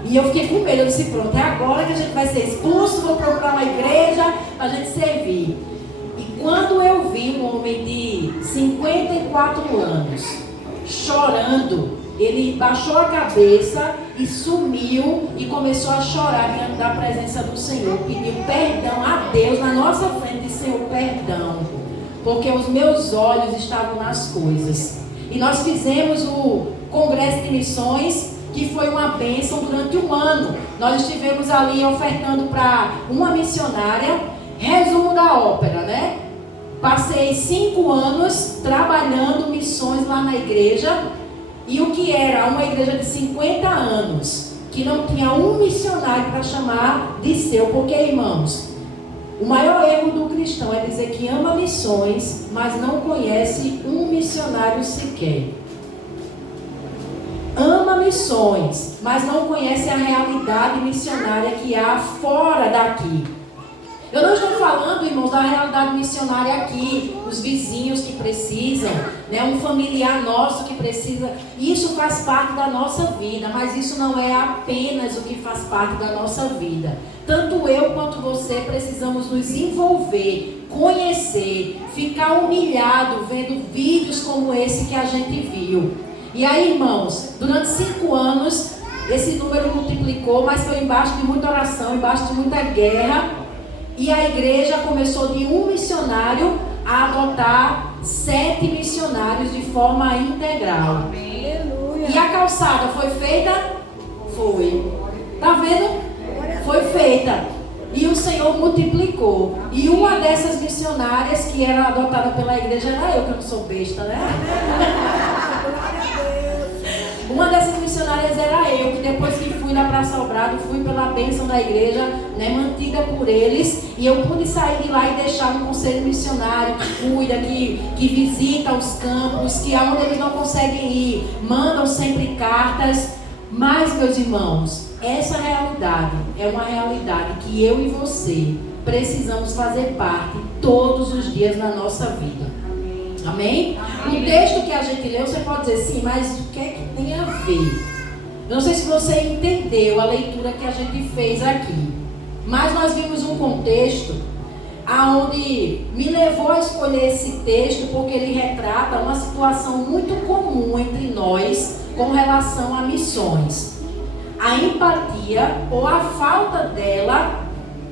E eu fiquei com medo, eu disse, pronto, é agora que a gente vai ser expulso, vou procurar uma igreja para a gente servir. E quando eu vi um homem de 54 anos chorando, ele baixou a cabeça e sumiu e começou a chorar diante da presença do Senhor. Pediu perdão a Deus na nossa frente, Senhor, perdão, porque os meus olhos estavam nas coisas. E nós fizemos o Congresso de Missões, que foi uma bênção durante um ano. Nós estivemos ali ofertando para uma missionária. Resumo da ópera, né? Passei 5 anos trabalhando missões lá na igreja. E o que era uma igreja de 50 anos, que não tinha um missionário para chamar de seu. Porque, irmãos, o maior erro do cristão é dizer que ama missões, mas não conhece um missionário sequer. Ama missões, mas não conhece a realidade missionária que há fora daqui. Eu não estou falando, irmãos, da realidade missionária aqui, os vizinhos que precisam, né, um familiar nosso que precisa. Isso faz parte da nossa vida, mas isso não é apenas o que faz parte da nossa vida. Tanto eu quanto você precisamos nos envolver, conhecer, ficar humilhado vendo vídeos como esse que a gente viu. E aí, irmãos, durante 5 anos, esse número multiplicou, mas foi embaixo de muita oração, embaixo de muita guerra. E a igreja começou de um missionário a adotar 7 missionários de forma integral. Aleluia. E a calçada foi feita? Foi. Tá vendo? Foi feita. E o Senhor multiplicou. E uma dessas missionárias que era adotada pela igreja era eu, que eu não sou besta, né? Uma dessas missionárias era eu, que depois que fui lá para Sobrado, fui pela bênção da igreja, né, mantida por eles, e eu pude sair de lá e deixar um conselho missionário que cuida, que visita os campos, que aonde eles não conseguem ir, mandam sempre cartas. Mas, meus irmãos, essa realidade é uma realidade que eu e você precisamos fazer parte todos os dias na nossa vida. Amém? O texto que a gente leu, você pode dizer, sim, mas o que é que tem a ver? Eu não sei se você entendeu a leitura que a gente fez aqui, mas nós vimos um contexto aonde me levou a escolher esse texto, porque ele retrata uma situação muito comum entre nós com relação a missões. A empatia ou a falta dela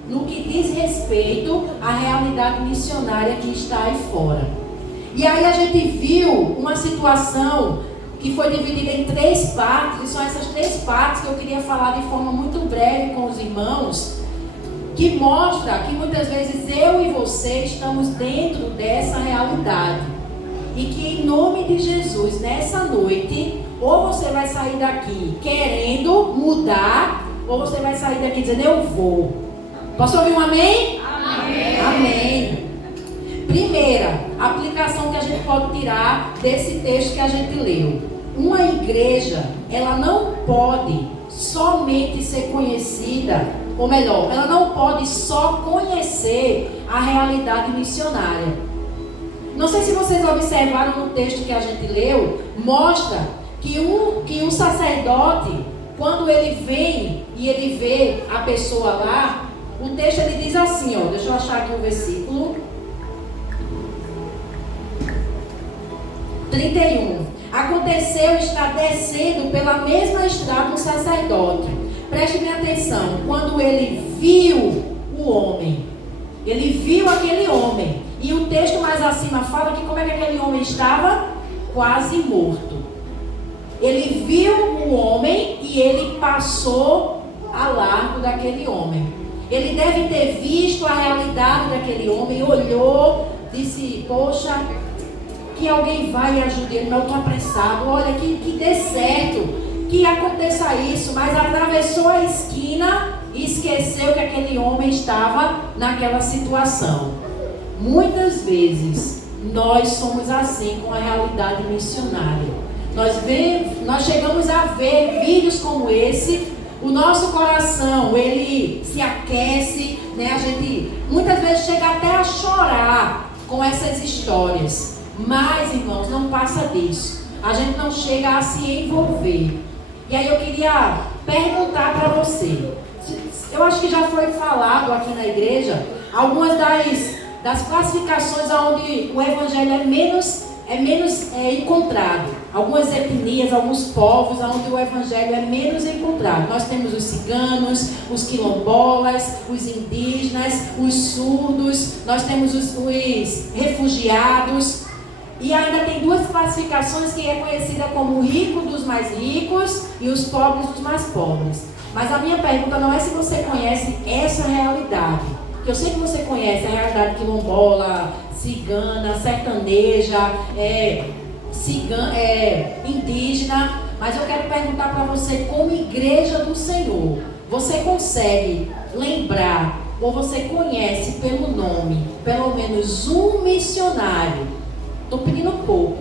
no que diz respeito à realidade missionária que está aí fora. E aí a gente viu uma situação que foi dividida em 3 partes, e são essas 3 partes que eu queria falar de forma muito breve com os irmãos, que mostra que muitas vezes eu e você estamos dentro dessa realidade. E que em nome de Jesus, nessa noite, ou você vai sair daqui querendo mudar, ou você vai sair daqui dizendo, eu vou. Posso ouvir um amém? Amém. Amém. Primeira aplicação que a gente pode tirar desse texto que a gente leu. Uma igreja, ela não pode somente ser conhecida, ou melhor, ela não pode só conhecer a realidade missionária. Não sei se vocês observaram no texto que a gente leu, mostra que um sacerdote, quando ele vem e ele vê a pessoa lá, o texto ele diz assim, ó, deixa eu achar aqui o versículo 31. Aconteceu estar descendo pela mesma estrada um sacerdote. Prestem atenção, quando ele viu o homem, ele viu aquele homem, e o texto mais acima fala que como é que aquele homem estava? Quase morto. Ele viu o homem e ele passou a largo daquele homem. Ele deve ter visto a realidade daquele homem, olhou, disse, poxa, que alguém vai e ajude ele, mas eu estou apressado, olha, que dê certo, que aconteça isso, mas atravessou a esquina e esqueceu que aquele homem estava naquela situação. Muitas vezes, nós somos assim com a realidade missionária. Nós chegamos a ver vídeos como esse, o nosso coração, ele se aquece, né? A gente muitas vezes chega até a chorar com essas histórias. Mas, irmãos, não passa disso. A gente não chega a se envolver. E aí eu queria perguntar para você. Eu acho que já foi falado aqui na igreja algumas das classificações onde o evangelho é menos encontrado. Algumas etnias, alguns povos onde o evangelho é menos encontrado. Nós temos os ciganos, os quilombolas, os indígenas, os surdos, nós temos os refugiados. E ainda tem duas classificações que é conhecida como o rico dos mais ricos e os pobres dos mais pobres. Mas a minha pergunta não é se você conhece essa realidade. Porque eu sei que você conhece a realidade quilombola, cigana, sertaneja, indígena. Mas eu quero perguntar para você, como igreja do Senhor, você consegue lembrar ou você conhece pelo nome, pelo menos um missionário? Estou pedindo pouco.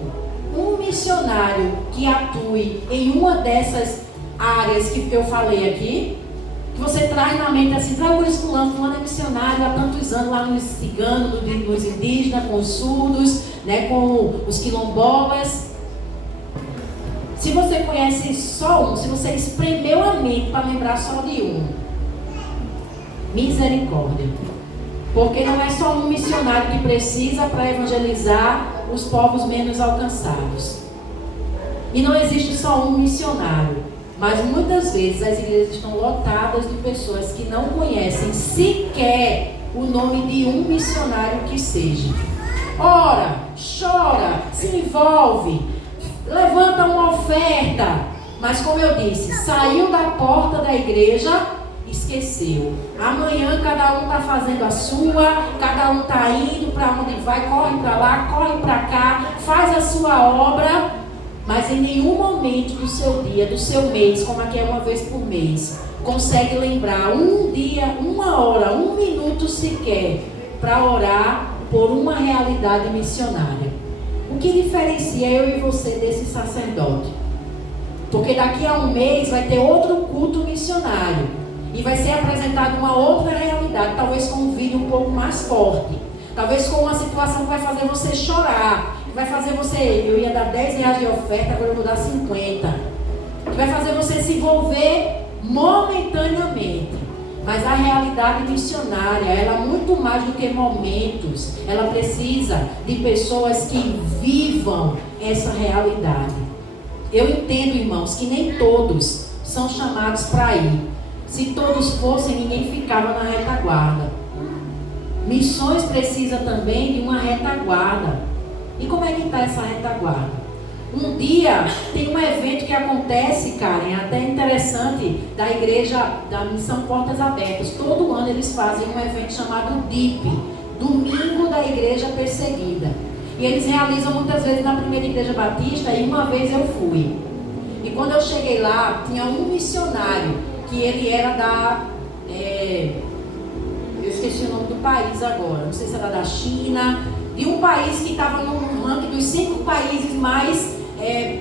Um missionário que atue em uma dessas áreas que eu falei aqui, que você traz na mente assim, o fulano é missionário há tantos anos lá nos ciganos, nos indígenas, com os surdos, né, com os quilombolas. Se você conhece só um, se você espremeu a mente para lembrar só de um, misericórdia. Porque não é só um missionário que precisa para evangelizar os povos menos alcançados. E não existe só um missionário, mas muitas vezes as igrejas estão lotadas de pessoas que não conhecem sequer o nome de um missionário que seja. Ora, chora, se envolve, levanta uma oferta, mas como eu disse, saiu da porta da igreja, esqueceu. Amanhã cada um está fazendo a sua, cada um está indo para onde vai, corre para lá, corre para cá, faz a sua obra, mas em nenhum momento do seu dia, do seu mês, como aqui é uma vez por mês, consegue lembrar um dia, uma hora, um minuto sequer para orar por uma realidade missionária. O que diferencia eu e você desse sacerdote? Porque daqui a um mês vai ter outro culto missionário. E vai ser apresentada uma outra realidade, talvez com um vídeo um pouco mais forte, talvez com uma situação que vai fazer você chorar, que vai fazer você, eu ia dar R$10 de oferta, agora eu vou dar 50, que vai fazer você se envolver momentaneamente. Mas a realidade missionária, ela é muito mais do que momentos, ela precisa de pessoas que vivam essa realidade. Eu entendo, irmãos, que nem todos são chamados para ir. Se todos fossem, ninguém ficava na retaguarda. Missões precisa também de uma retaguarda. E como é que está essa retaguarda? Um dia tem um evento que acontece, Karen, até interessante, da igreja, da Missão Portas Abertas. Todo ano eles fazem um evento chamado DIP, Domingo da Igreja Perseguida. E eles realizam muitas vezes na primeira igreja batista, e uma vez eu fui. E quando eu cheguei lá, tinha um missionário que ele era eu esqueci o nome do país agora, não sei se era da China, de um país que estava no ranking dos 5 países mais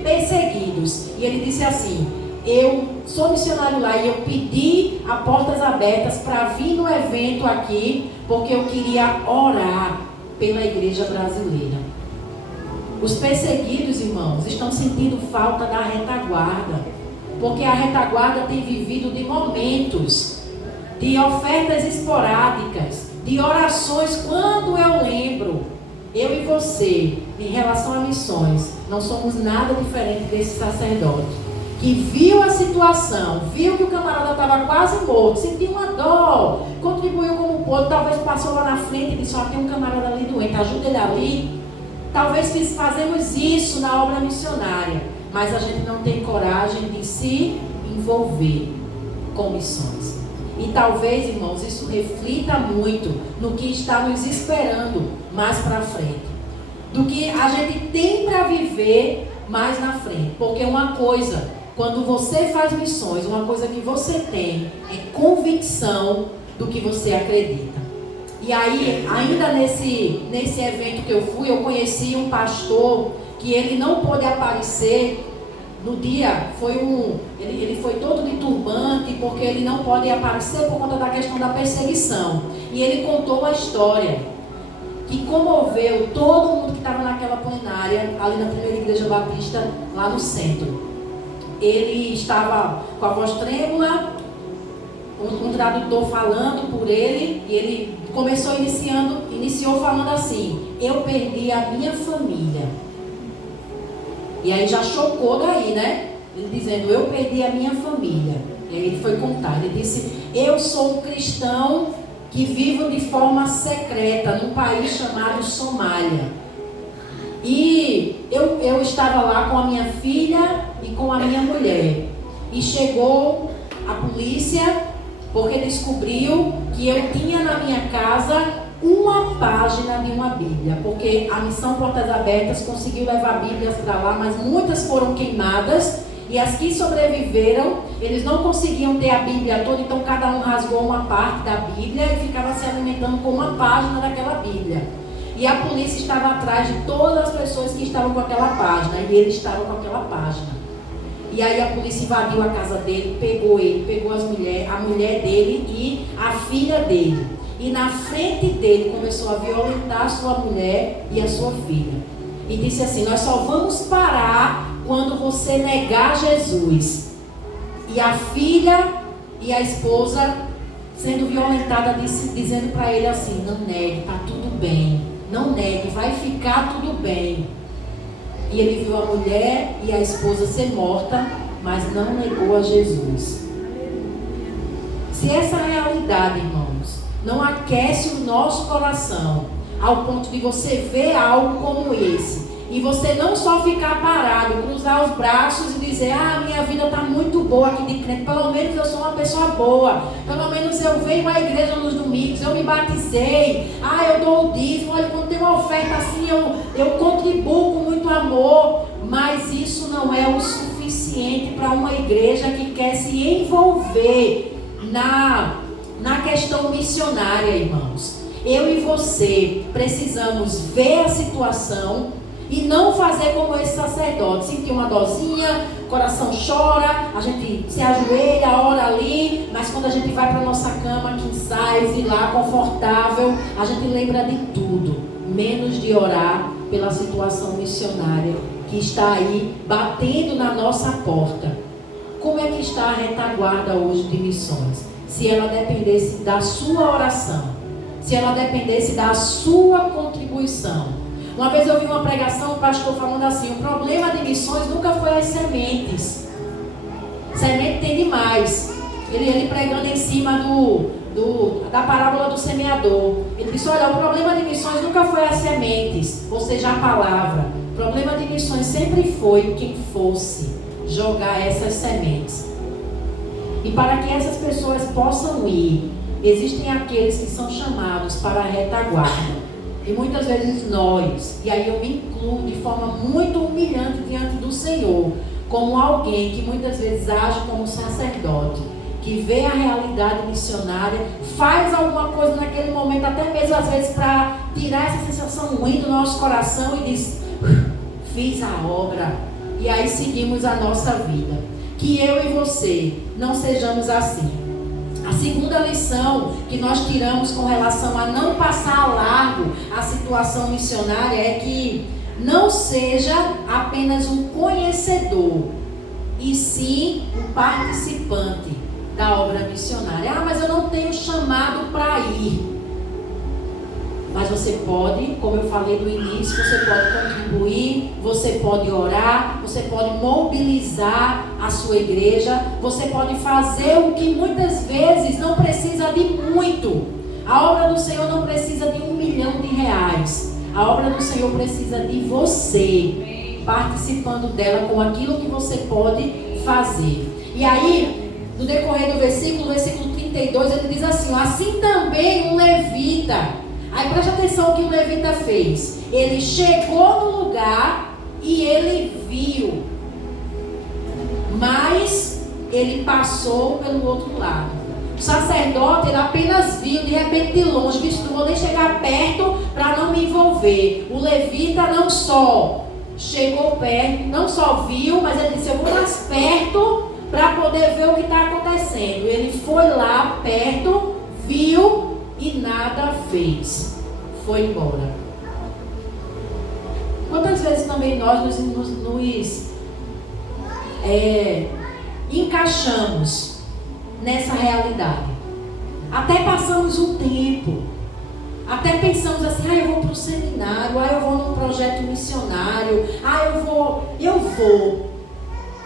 perseguidos. E ele disse assim: eu sou missionário lá e eu pedi a portas abertas para vir no evento aqui, porque eu queria orar pela igreja brasileira. Os perseguidos, irmãos, estão sentindo falta da retaguarda, porque a retaguarda tem vivido de momentos, de ofertas esporádicas, de orações. Quando eu lembro, eu e você, em relação a missões, não somos nada diferente desse sacerdote, que viu a situação, viu que o camarada estava quase morto, sentiu uma dor, contribuiu como pôde, talvez passou lá na frente e disse: ó, tem um camarada ali doente, ajuda ele ali. Talvez fazemos isso na obra missionária, mas a gente não tem coragem de se envolver com missões. E talvez, irmãos, isso reflita muito no que está nos esperando mais para frente, do que a gente tem para viver mais na frente. Porque uma coisa, quando você faz missões, uma coisa que você tem é convicção do que você acredita. E aí, ainda nesse evento que eu fui, eu conheci um pastor que ele não pôde aparecer no dia. Ele foi todo de turbante, porque ele não pode aparecer por conta da questão da perseguição. E ele contou uma história que comoveu todo mundo que estava naquela plenária, ali na primeira igreja batista, lá no centro. Ele estava com a voz trêmula, um tradutor falando por ele, e ele iniciou falando assim: eu perdi a minha família. E aí já chocou daí, né? Ele dizendo: eu perdi a minha família. E aí ele foi contar, ele disse: eu sou um cristão que vivo de forma secreta num país chamado Somália. E eu estava lá com a minha filha e com a minha mulher. E chegou a polícia, porque descobriu que eu tinha na minha casa uma página de uma Bíblia, porque a Missão Portas Abertas conseguiu levar Bíblias para lá, mas muitas foram queimadas, e as que sobreviveram, eles não conseguiam ter a Bíblia toda, então cada um rasgou uma parte da Bíblia e ficava se alimentando com uma página daquela Bíblia. E a polícia estava atrás de todas as pessoas que estavam com aquela página, e ele estava com aquela página. E aí a polícia invadiu a casa dele, pegou a mulher dele e a filha dele. E na frente dele começou a violentar sua mulher e a sua filha. E disse assim: nós só vamos parar quando você negar Jesus. E a filha e a esposa sendo violentada, dizendo para ele assim: não negue, está tudo bem. Não negue, vai ficar tudo bem. E ele viu a mulher e a esposa ser morta, mas não negou a Jesus. Se essa realidade, irmãos, não aquece o nosso coração ao ponto de você ver algo como esse, e você não só ficar parado, cruzar os braços e dizer: ah, minha vida está muito boa aqui de crente, pelo menos eu sou uma pessoa boa, pelo menos eu venho à igreja nos domingos, eu me batizei, eu dou o dízimo, olha, quando tem uma oferta assim eu contribuo com muito amor. Mas isso não é o suficiente para uma igreja que quer se envolver na questão missionária, irmãos. Eu e você precisamos ver a situação e não fazer como esse sacerdote: sentir uma dorzinha, o coração chora, a gente se ajoelha, ora ali, mas quando a gente vai para a nossa cama, king size, lá confortável, a gente lembra de tudo, menos de orar pela situação missionária que está aí batendo na nossa porta. Como é que está a retaguarda hoje de missões? Se ela dependesse da sua oração, se ela dependesse da sua contribuição. Uma vez eu vi uma pregação, o pastor falando assim: o problema de missões nunca foi as sementes. Semente tem demais. Ele pregando em cima da parábola do semeador. Ele disse: olha, o problema de missões nunca foi as sementes, ou seja, a palavra. O problema de missões sempre foi quem fosse jogar essas sementes. E para que essas pessoas possam ir, existem aqueles que são chamados para a retaguarda. E muitas vezes nós, e aí eu me incluo de forma muito humilhante diante do Senhor, como alguém que muitas vezes age como sacerdote, que que vê a realidade missionária, faz alguma coisa naquele momento, até mesmo às vezes para tirar essa sensação ruim do nosso coração e diz: fiz a obra, e aí seguimos a nossa vida. Que eu e você não sejamos assim. A segunda lição que nós tiramos com relação a não passar a largo a situação missionária é que não seja apenas um conhecedor, e sim um participante da obra missionária. Ah, mas eu não tenho chamado para ir. Mas você pode, como eu falei no início, você pode contribuir, você pode orar, você pode mobilizar a sua igreja, você pode fazer o que muitas vezes não precisa de muito. A obra do Senhor não precisa de R$1 milhão. A obra do Senhor precisa de você, participando dela com aquilo que você pode fazer. E aí, no decorrer do versículo 32, ele diz assim: assim também um levita. Aí preste atenção o que o levita fez. Ele chegou no lugar e ele viu, mas ele passou pelo outro lado. O sacerdote, ele apenas viu, de repente de longe, visto, não vou nem chegar perto para não me envolver. O levita não só chegou perto, não só viu, mas ele disse: eu vou mais perto para poder ver o que está acontecendo. Ele foi lá perto, viu e nada fez. Foi embora. Quantas vezes também nós nos encaixamos nessa realidade? Até passamos um tempo, até pensamos assim: eu vou para o seminário, eu vou num projeto missionário, eu vou.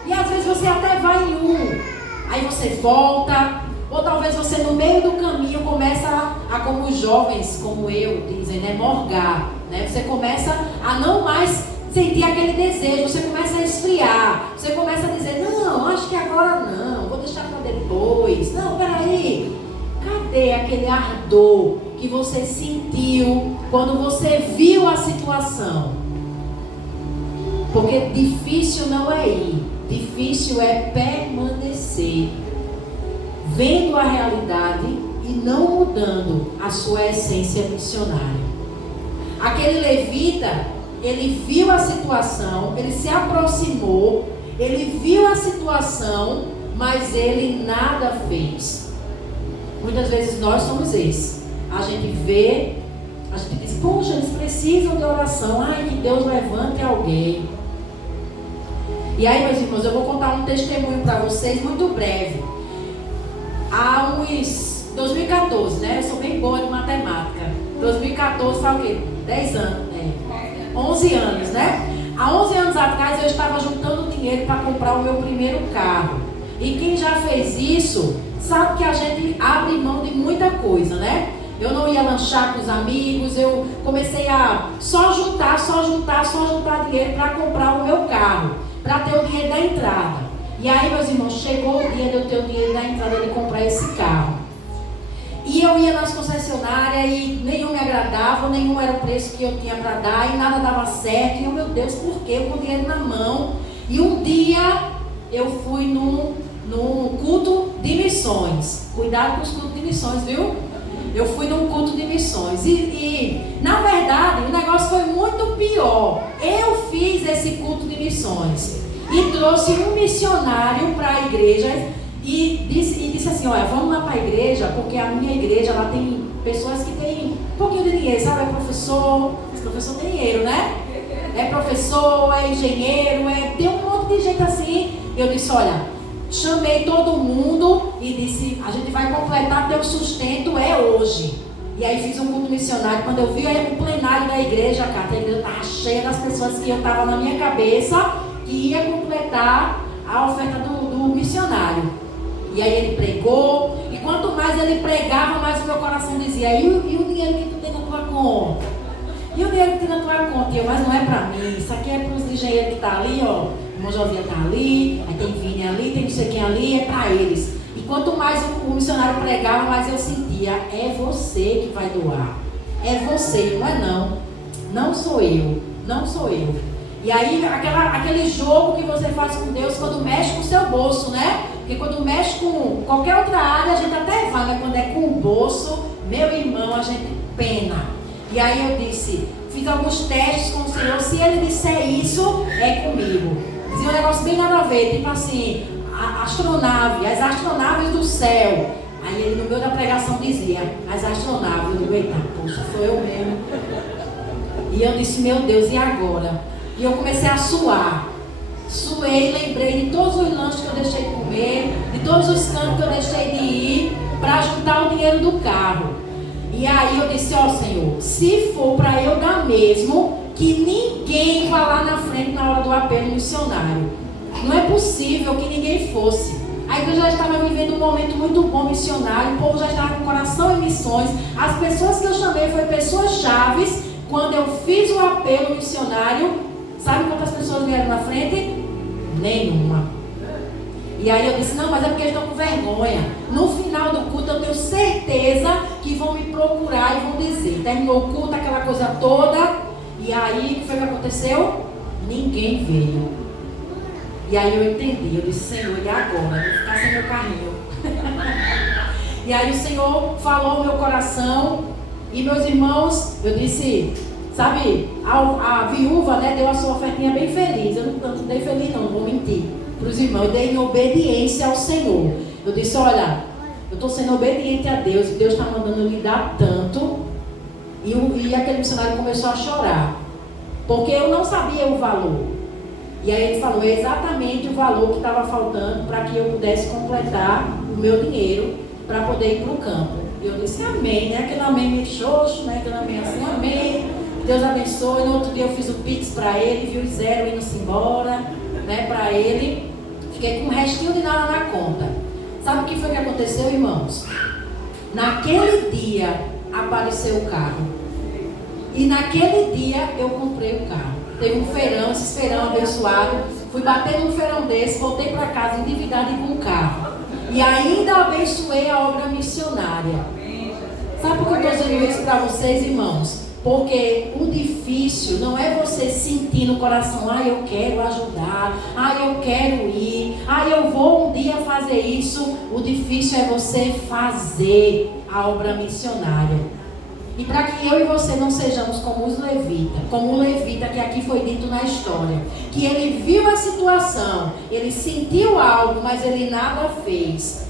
E às vezes você até vai em um, aí você volta, ou talvez você no meio do caminho começa a como os jovens, como eu, dizem, morgar, né? Você começa a não mais sentir aquele desejo, você começa a esfriar, você começa a dizer: não, acho que agora não, vou deixar para depois, não, peraí. Cadê aquele ardor que você sentiu quando você viu a situação? Porque difícil não é ir, difícil é permanecer, vendo a realidade e não mudando a sua essência missionária. Aquele levita, ele viu a situação, ele se aproximou, ele viu a situação, mas ele nada fez. Muitas vezes nós somos esses. A gente vê, a gente diz: poxa, eles precisam de oração, que Deus levante alguém. E aí, meus irmãos, eu vou contar um testemunho para vocês muito breve. Há uns 2014, né? Eu sou bem boa de matemática. 2014 faz o quê? 10 anos, né? 11 anos, né? Há 11 anos atrás eu estava juntando dinheiro para comprar o meu primeiro carro. E quem já fez isso sabe que a gente abre mão de muita coisa, né? Eu não ia lanchar com os amigos, eu comecei a só juntar dinheiro para comprar o meu carro, para ter o dinheiro da entrada. E aí, meus irmãos, chegou o dia de eu ter o dinheiro da entrada de comprar esse carro. E eu ia nas concessionárias e nenhum me agradava, nenhum era o preço que eu tinha para dar e nada dava certo. E eu, meu Deus, por quê? Eu com o dinheiro na mão. E um dia eu fui num culto de missões. Cuidado com os cultos de missões, viu? Eu fui num culto de missões. E na verdade, o negócio foi muito pior. Eu fiz esse culto de missões e trouxe um missionário para a igreja e disse assim: olha, vamos lá para a igreja, porque a minha igreja ela tem pessoas que têm um pouquinho de dinheiro, sabe? É professor, esse professor tem dinheiro, né? É professor, é engenheiro, tem um monte de gente assim. Eu disse: olha, chamei todo mundo e disse: a gente vai completar teu sustento hoje. E aí fiz um culto missionário. Quando eu vi o plenário da igreja, cara, a igreja estava cheia das pessoas que eu estava na minha cabeça que ia completar a oferta do missionário. E aí ele pregou, e quanto mais ele pregava, mais o meu coração dizia: e o dinheiro que tu tem na tua conta? E o dinheiro que tem na tua conta? E eu: mas não é para mim, isso aqui é para os engenheiros que estão ali, ó. O irmão Josias está ali, aí tem Vini ali, tem não sei quem ali, é para eles. E quanto mais o missionário pregava, mais eu sentia: é você que vai doar, é você, não é não. Não sou eu, não sou eu. E aí aquele jogo que você faz com Deus quando mexe com o seu bolso, né? Porque Porque quando mexe com qualquer outra área, a gente até vai, mas quando é com o bolso, meu irmão, a gente pena. E aí eu disse, fiz alguns testes com o Senhor, se Ele disser isso, é comigo. Dizia um negócio bem nada a ver, tipo assim, as astronaves do céu. Aí ele no meio da pregação dizia, as astronaves. Eu digo, eita, poxa, sou eu mesmo. E eu disse, meu Deus, e agora? E eu comecei a suar. Suei, lembrei de todos os lanches que eu deixei de comer, de todos os cantos que eu deixei de ir, para juntar o dinheiro do carro. E aí eu disse, ó Senhor, se for para eu dar mesmo, que ninguém vá lá na frente na hora do apelo missionário. Não é possível que ninguém fosse. A igreja já estava vivendo um momento muito bom missionário, o povo já estava com o coração em missões. As pessoas que eu chamei foram pessoas chaves. Quando eu fiz o apelo missionário, sabe quantas pessoas vieram na frente? Nenhuma. E aí eu disse, não, mas é porque eles estão com vergonha. No final do culto eu tenho certeza que vão me procurar e vão dizer. Terminou o culto, aquela coisa toda. E aí, o que foi que aconteceu? Ninguém veio. E aí eu entendi, eu disse, Senhor, e agora? Vou ficar sem meu carrinho. E aí o Senhor falou no meu coração. E meus irmãos, eu disse, sabe, a viúva, né, deu a sua ofertinha bem feliz. Eu não dei feliz não vou mentir para os irmãos. Eu dei em obediência ao Senhor. Eu disse, olha, eu estou sendo obediente a Deus e Deus está mandando eu lhe dar tanto. E aquele missionário começou a chorar, porque eu não sabia o valor. E aí ele falou exatamente o valor que estava faltando para que eu pudesse completar o meu dinheiro para poder ir para o campo. E eu disse amém, né? Aquele amém meio xoxo, né? Aquele amém assim, amém. Deus abençoe. No outro dia eu fiz o pix para ele, viu 0 indo-se embora, né? Para ele. Fiquei com um restinho de nada na conta. Sabe o que foi que aconteceu, irmãos? Naquele dia apareceu o carro. E naquele dia eu comprei o carro. Teve um feirão, esse feirão abençoado. Fui bater num feirão desse, voltei para casa endividado e com um carro. E ainda abençoei a obra missionária. Sabe por que eu estou dizendo isso para vocês, irmãos? Porque o difícil não é você sentir no coração, eu quero ajudar, eu quero ir, eu vou um dia fazer isso. O difícil é você fazer a obra missionária. E para que eu e você não sejamos como os levitas, como o levita que aqui foi dito na história, que ele viu a situação, ele sentiu algo, mas ele nada fez.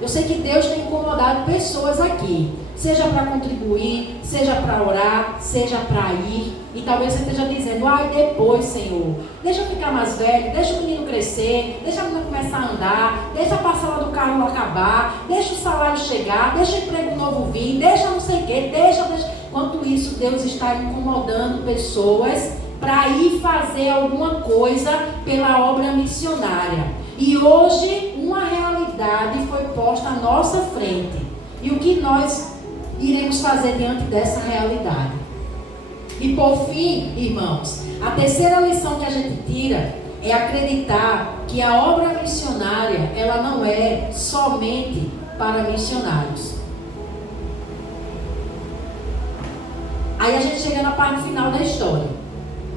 Eu sei que Deus tem incomodado pessoas aqui, seja para contribuir, seja para orar, seja para ir. E talvez você esteja dizendo, depois, Senhor, deixa eu ficar mais velho, deixa o menino crescer, deixa a menina começar a andar, deixa a parcela do carro acabar, deixa o salário chegar, deixa o emprego novo vir, deixa não sei o quê, deixa. Enquanto isso, Deus está incomodando pessoas para ir fazer alguma coisa pela obra missionária. E hoje, uma realidade foi posta à nossa frente. E o que nós iremos fazer diante dessa realidade? E por fim, irmãos, a terceira lição que a gente tira é acreditar que a obra missionária, ela não é somente para missionários. Aí a gente chega na parte final da história.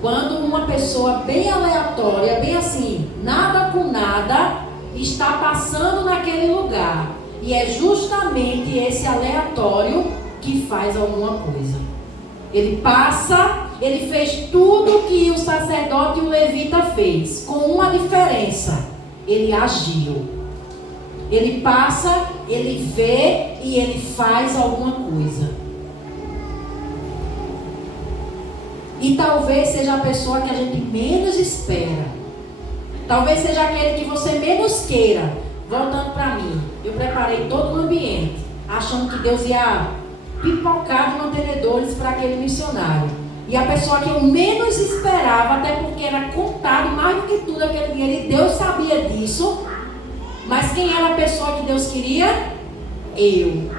Quando uma pessoa bem aleatória, bem assim, nada com nada, está passando naquele lugar. E é justamente esse aleatório que faz alguma coisa. Ele passa, ele fez tudo que o sacerdote e o levita fez, com uma diferença: ele agiu. Ele passa, ele vê e ele faz alguma coisa. E talvez seja a pessoa que a gente menos espera. Talvez seja aquele que você menos queira. Voltando para mim, eu preparei todo o ambiente, achando que Deus ia pipocar de mantenedores para aquele missionário. E a pessoa que eu menos esperava, até porque era contado mais do que tudo aquele dinheiro, e Deus sabia disso. Mas quem era a pessoa que Deus queria? Eu.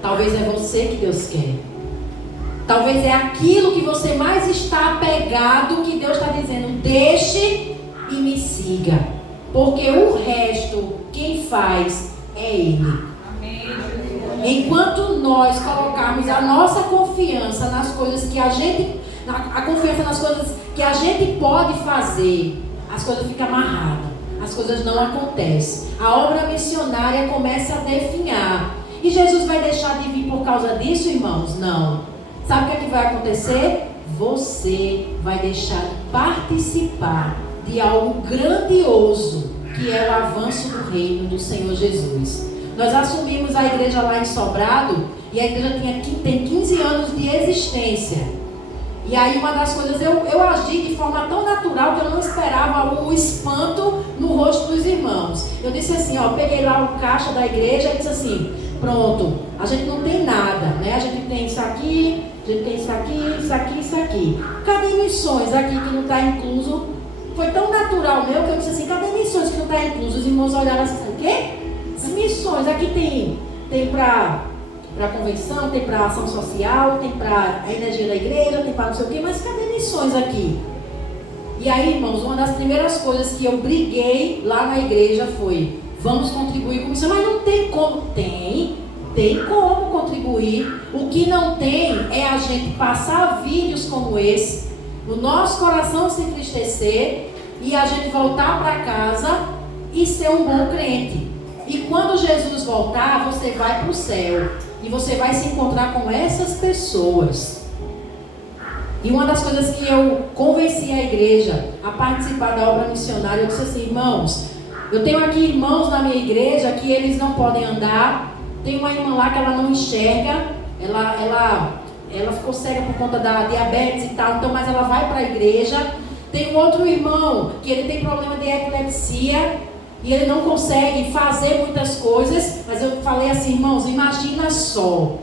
Talvez é você que Deus quer. Talvez é aquilo que você mais está apegado, que Deus está dizendo, deixe e me siga. Porque o resto, quem faz é Ele. Enquanto nós colocarmos a nossa confiança nas coisas que a gente, a confiança nas coisas que a gente pode fazer, as coisas ficam amarradas. as coisas não acontecem. A obra missionária começa a definhar. E Jesus vai deixar de vir por causa disso, irmãos? Não. Sabe o que é que vai acontecer? Você vai deixar de participar de algo grandioso, que é o avanço do reino do Senhor Jesus. Nós assumimos a igreja lá em Sobrado, e a igreja tem 15 anos de existência. E aí uma das coisas, eu agi de forma tão natural que eu não esperava o espanto no rosto dos irmãos. Eu disse assim, peguei lá o caixa da igreja e disse assim, pronto, a gente não tem nada, né? A gente tem isso aqui, a gente tem isso aqui, isso aqui, isso aqui. Cadê missões aqui que não está incluso? Foi tão natural meu que eu disse assim, cadê missões que não está incluso? Os irmãos olharam assim, o quê? As missões, aqui tem para convenção, tem para ação social, tem para a energia da igreja, tem para não sei o quê, mas cadê missões aqui? E aí, irmãos, uma das primeiras coisas que eu briguei lá na igreja foi, vamos contribuir com missão, mas não tem como. Tem como contribuir. O que não tem é a gente passar vídeos como esse, o nosso coração se entristecer e a gente voltar para casa e ser um bom crente. E quando Jesus voltar, você vai para o céu e você vai se encontrar com essas pessoas. E uma das coisas que eu convenci a igreja a participar da obra missionária, eu disse assim, irmãos, eu tenho aqui irmãos na minha igreja que eles não podem andar. Tem uma irmã lá que ela não enxerga, ela ficou cega por conta da diabetes e tal, então, mas ela vai para a igreja. Tem um outro irmão que ele tem problema de epilepsia e ele não consegue fazer muitas coisas, mas eu falei assim, irmãos, imagina só,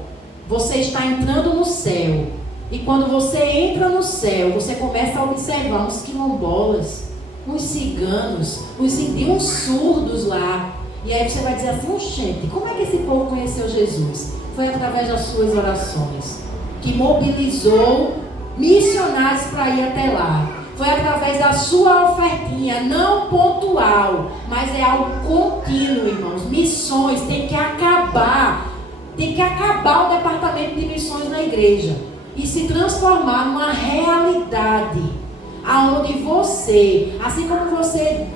você está entrando no céu, e quando você entra no céu, você começa a observar uns quilombolas, uns ciganos, uns surdos lá, e aí você vai dizer assim, gente, como é que esse povo conheceu Jesus? Foi através das suas orações, que mobilizou missionários para ir até lá. Foi através da sua ofertinha, não pontual, mas é algo contínuo, irmãos. Missões tem que acabar o departamento de missões na igreja e se transformar numa realidade, aonde você, assim como você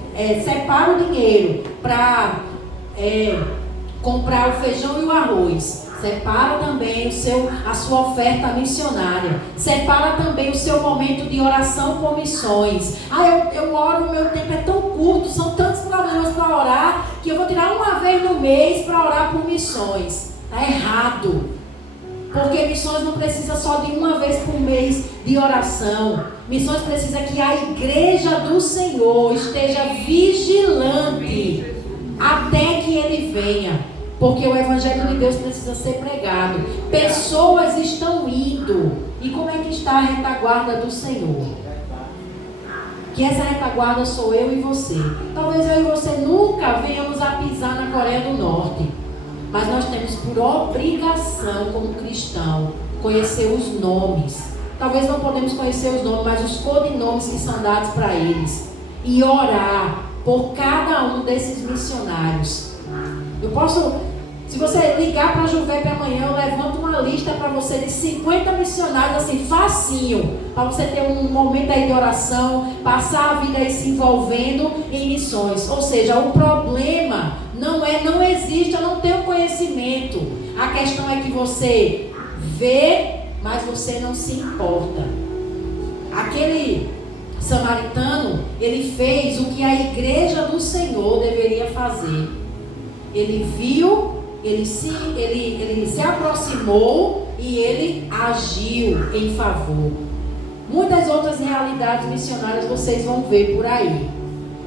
separa o dinheiro para comprar o feijão e o arroz, separa também a sua oferta missionária. Separa também o seu momento de oração por missões. Eu oro, o meu tempo é tão curto, são tantos problemas para orar, que eu vou tirar uma vez no mês para orar por missões. Está errado. Porque missões não precisa só de uma vez por mês de oração. Missões precisa que a igreja do Senhor esteja vigilante até que Ele venha. Porque o Evangelho de Deus precisa ser pregado. Pessoas estão indo. E como é que está a retaguarda do Senhor? Que essa retaguarda sou eu e você. Talvez eu e você nunca venhamos a pisar na Coreia do Norte. Mas nós temos por obrigação, como cristão, conhecer os nomes. Talvez não podemos conhecer os nomes, mas os codinomes que são dados para eles. E orar por cada um desses missionários. Eu posso, se você ligar para a Juvep amanhã, eu levanto uma lista para você de 50 missionários, assim, facinho, para você ter um momento aí de oração, passar a vida aí se envolvendo em missões. Ou seja, o problema não existe, eu não tenho conhecimento. A questão é que você vê, mas você não se importa. Aquele samaritano, ele fez o que a igreja do Senhor deveria fazer. Ele viu, ele se aproximou e ele agiu em favor. Muitas outras realidades missionárias vocês vão ver por aí.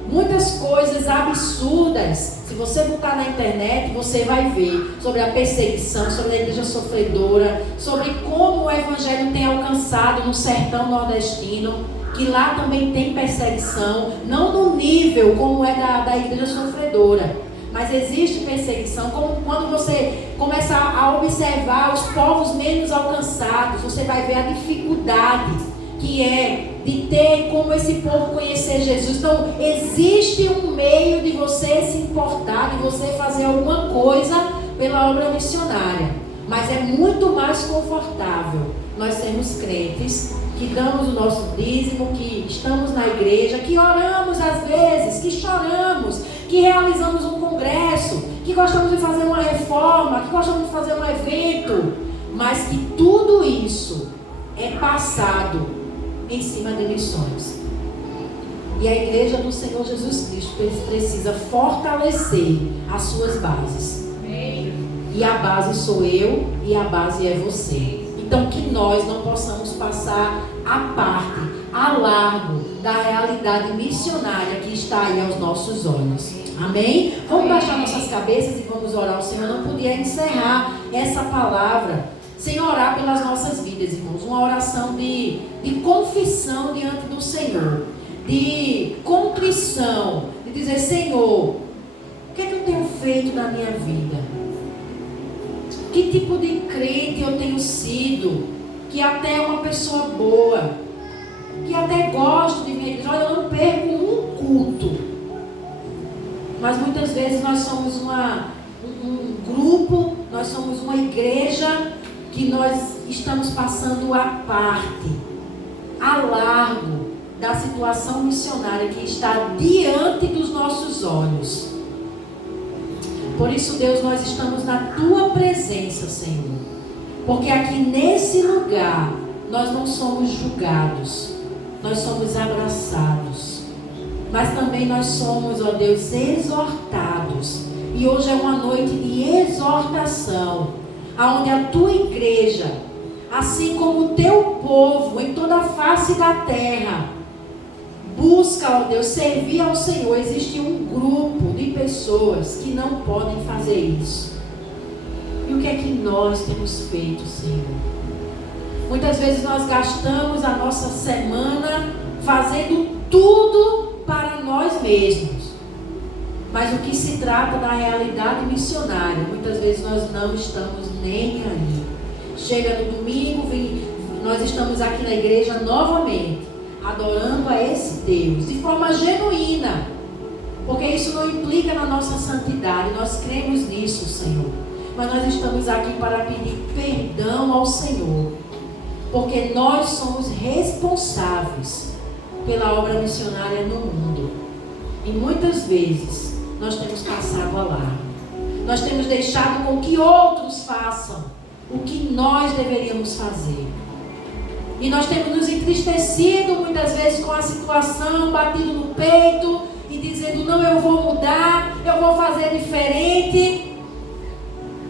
Muitas coisas absurdas. Se você botar na internet, você vai ver sobre a perseguição, sobre a igreja sofredora, sobre como o evangelho tem alcançado no sertão nordestino, que lá também tem perseguição, não no nível como é da igreja sofredora. Mas existe perseguição, como quando você começa a observar os povos menos alcançados, você vai ver a dificuldade que é de ter como esse povo conhecer Jesus. Então, existe um meio de você se importar, de você fazer alguma coisa pela obra missionária. Mas é muito mais confortável nós sermos crentes, que damos o nosso dízimo, que estamos na igreja, que oramos às vezes, que choramos, que realizamos um congresso, que gostamos de fazer uma reforma, que gostamos de fazer um evento, mas que tudo isso é passado em cima de missões. E a igreja do Senhor Jesus Cristo precisa fortalecer as suas bases. E a base sou eu e a base é você. Então que nós não possamos passar a parte, a largo da realidade missionária que está aí aos nossos olhos. Amém? Vamos baixar nossas cabeças e vamos orar ao Senhor. Eu não podia encerrar essa palavra sem orar pelas nossas vidas, irmãos. Uma oração de confissão diante do Senhor, de contrição, de dizer: Senhor, o que é que eu tenho feito na minha vida? Que tipo de crente eu tenho sido? Que até é uma pessoa boa, que até gosto de vir à igreja. Olha, eu não perco um culto, mas muitas vezes nós somos um grupo, nós somos uma igreja que nós estamos passando a parte, a largo da situação missionária que está diante dos nossos olhos. Por isso, Deus, nós estamos na Tua presença, Senhor. Porque aqui nesse lugar, nós não somos julgados, nós somos abraçados. Mas também nós somos, ó Deus, exortados. E hoje é uma noite de exortação, onde a Tua igreja, assim como o Teu povo em toda a face da terra, busca, ó Deus, servir ao Senhor. Existe um grupo de pessoas que não podem fazer isso. E o que é que nós temos feito, Senhor? Muitas vezes nós gastamos a nossa semana fazendo tudo para nós mesmos. Mas o que se trata da realidade missionária, muitas vezes nós não estamos nem aí. Chega no domingo, nós estamos aqui na igreja novamente, adorando a esse Deus, de forma genuína, porque isso não implica na nossa santidade, nós cremos nisso, Senhor, mas nós estamos aqui para pedir perdão ao Senhor, porque nós somos responsáveis pela obra missionária no mundo, e muitas vezes nós temos passado a largo, nós temos deixado com que outros façam o que nós deveríamos fazer. E nós temos nos entristecido muitas vezes com a situação, batido no peito e dizendo: não, eu vou mudar, eu vou fazer diferente.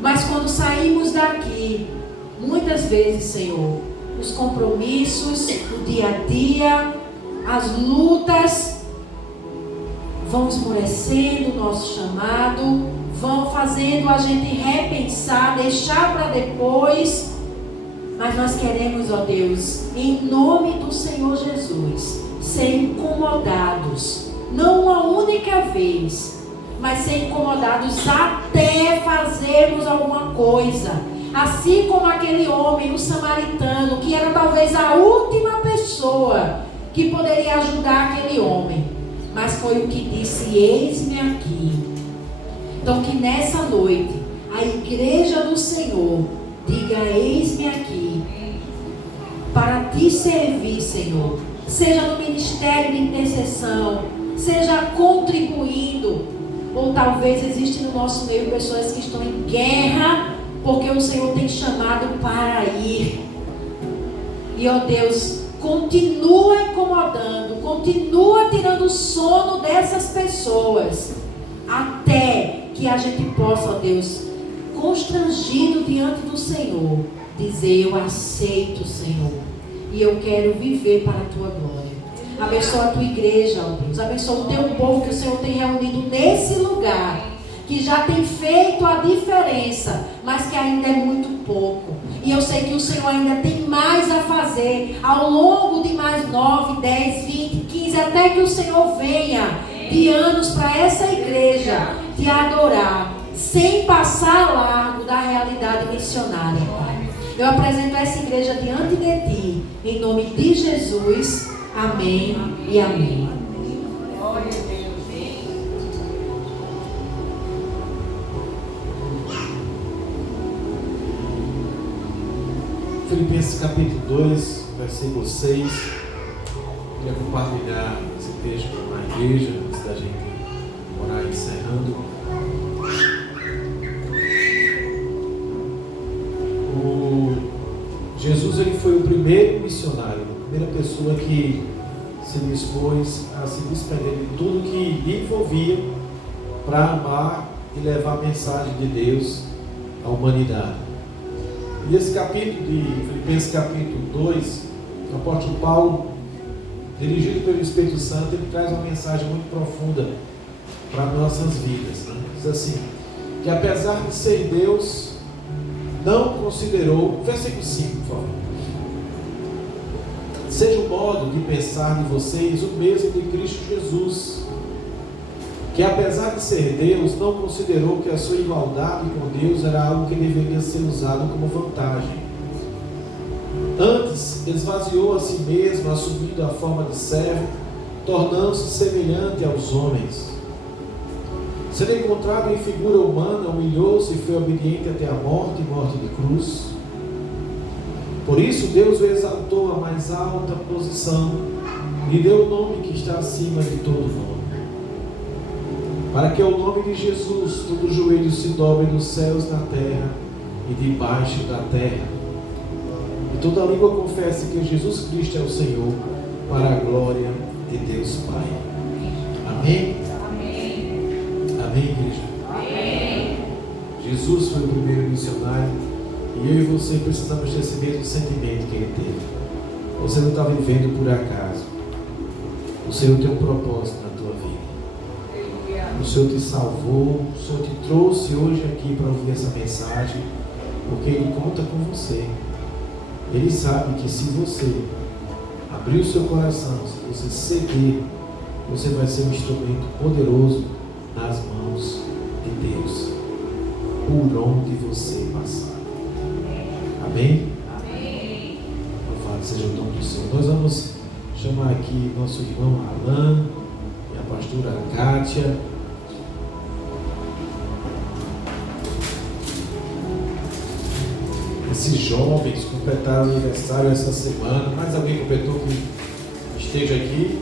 Mas quando saímos daqui, muitas vezes, Senhor, os compromissos, o dia a dia, as lutas vão esmorecendo o nosso chamado, vão fazendo a gente repensar, deixar para depois. Mas nós queremos, ó Deus, em nome do Senhor Jesus, ser incomodados, não uma única vez, mas ser incomodados até fazermos alguma coisa. Assim como aquele homem, o samaritano, que era talvez a última pessoa que poderia ajudar aquele homem, mas foi o que disse: eis-me aqui. Então que nessa noite, a igreja do Senhor diga: eis-me aqui, para te servir, Senhor. Seja no ministério de intercessão, seja contribuindo, ou talvez existe no nosso meio pessoas que estão em guerra, porque o Senhor tem chamado para ir. E, ó Deus, continua incomodando, continua tirando o sono dessas pessoas, até que a gente possa, ó Deus, constrangido diante do Senhor, dizer: eu aceito, Senhor, e eu quero viver para a Tua glória. Abençoa a Tua igreja, ó Deus, abençoa o Teu povo que o Senhor tem reunido nesse lugar, que já tem feito a diferença, mas que ainda é muito pouco. E eu sei que o Senhor ainda tem mais a fazer ao longo de mais 9, 10, 20, 15, até que o Senhor venha de anos para essa igreja te adorar, sem passar largo da realidade missionária, Pai. Eu apresento essa igreja diante de Ti, em nome de Jesus. Amém e amém. Filipenses capítulo 2, versículo 6. Queria compartilhar esse texto com a igreja antes da gente orar encerrando. Jesus ele foi o primeiro missionário, a primeira pessoa que se dispôs a se despender de tudo que lhe envolvia para amar e levar a mensagem de Deus à humanidade. E esse capítulo de Filipenses capítulo 2, o apóstolo Paulo, dirigido pelo Espírito Santo, ele traz uma mensagem muito profunda para nossas vidas, né? Diz assim, que apesar de ser Deus, não considerou, versículo 5, por favor, seja o modo de pensar de vocês o mesmo de Cristo Jesus, que apesar de ser Deus, não considerou que a sua igualdade com Deus era algo que deveria ser usado como vantagem. Antes, esvaziou a si mesmo, assumindo a forma de servo, tornando-se semelhante aos homens. Sendo encontrado em figura humana, humilhou-se e foi obediente até a morte e morte de cruz. Por isso, Deus o exaltou à mais alta posição, lhe deu o nome que está acima de todo nome, para que ao nome de Jesus todo joelho se dobre nos céus, na terra e debaixo da terra, e toda língua confesse que Jesus Cristo é o Senhor, para a glória de Deus Pai. Amém? Amém, igreja? Amém. Jesus foi o primeiro missionário e eu e você precisamos ter esse mesmo sentimento que ele teve. Você não está vivendo por acaso. O Senhor tem um propósito na tua vida. O Senhor te salvou, o Senhor te trouxe hoje aqui para ouvir essa mensagem, porque Ele conta com você. Ele sabe que se você abrir o seu coração, se você ceder, você vai ser um instrumento poderoso nas mãos de Deus, por onde você passar. Amém? Amém. Louvado seja o nome do Senhor. Nós vamos chamar aqui nosso irmão Alan e a pastora Kátia. Esses jovens completaram aniversário essa semana. Mais alguém completou que esteja aqui?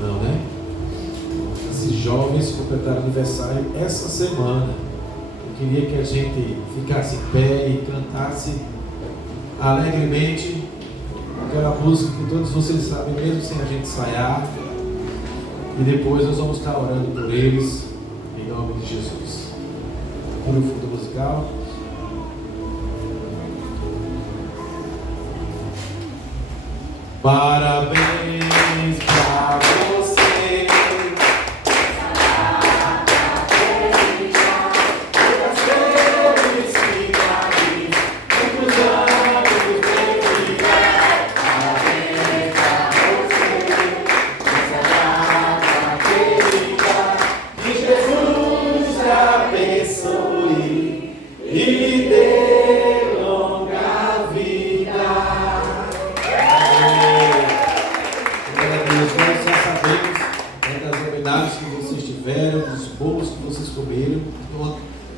Não, né? Esses jovens completaram aniversário essa semana. Eu queria que a gente ficasse em pé e cantasse alegremente aquela música que todos vocês sabem, mesmo sem a gente ensaiar. E depois nós vamos estar orando por eles, em nome de Jesus. Por o fundo musical. Parabéns pra você.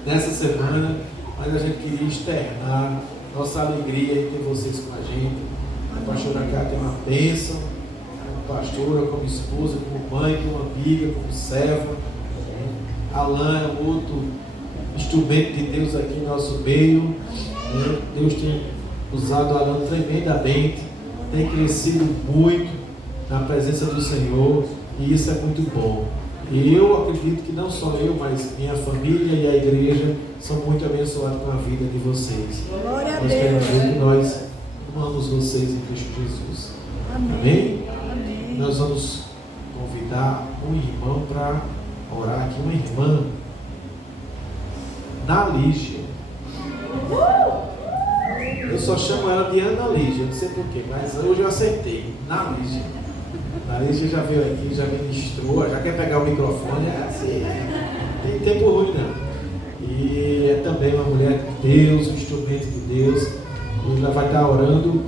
Nessa semana, mas a gente queria externar nossa alegria em ter vocês com a gente. A pastora Kátia é uma bênção, como pastora, como esposa, como mãe, como amiga, como serva. Alan é um outro instrumento de Deus aqui no nosso meio. Deus tem usado o Alan tremendamente, tem crescido muito na presença do Senhor, e isso é muito bom. E eu acredito que não só eu, mas minha família e a igreja são muito abençoados com a vida de vocês. Nós queremos dizer que nós amamos vocês em Cristo Jesus. Amém? Amém? Nós vamos convidar um irmão para orar aqui, uma irmã, Nalígia. Eu só chamo ela de Ana Lígia, não sei porquê, mas hoje eu acertei. Nalígia. Nalígia já veio aqui, já ministrou, já quer pegar o microfone, é assim, tem tempo ruim não. E é também uma mulher de Deus, um instrumento de Deus, e ela vai estar orando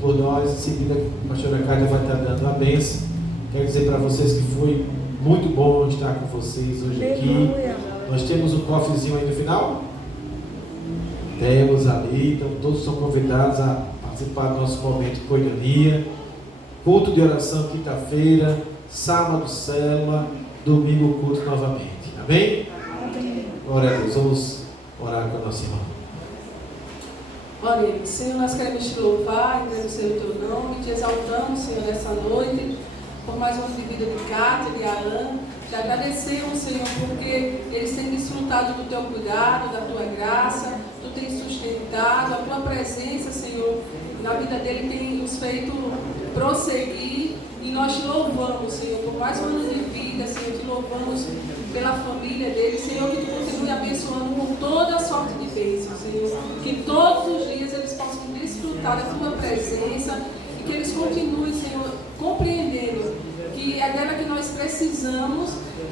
por nós. Em seguida a pastora Kátia vai estar dando a bênção. Quero dizer para vocês que foi muito bom estar com vocês hoje aqui. Nós temos um cofrezinho aí no final. temos ali, então todos são convidados a participar do nosso momento de koinonia, culto de oração quinta-feira, sábado célula, domingo culto novamente. Amém? Glória a Deus. Vamos orar com a nossa irmã. Oremos. Senhor, nós queremos te louvar, agradecer o teu nome, te exaltamos, Senhor, nessa noite, por mais um ano de vida de Cátia e de Alan. Te agradecemos, Senhor, porque eles têm desfrutado do teu cuidado, da tua graça, tu tens sustentado, a tua presença, Senhor, na vida dele tem nos feito prosseguir, e nós te louvamos, Senhor, por mais um ano de vida, Senhor, te louvamos pela família dele, Senhor, que tu continue abençoando com toda a sorte de bênçãos, Senhor, que todos os dias eles possam desfrutar da tua presença e que eles continuem, Senhor, compreendendo que é dela que nós precisamos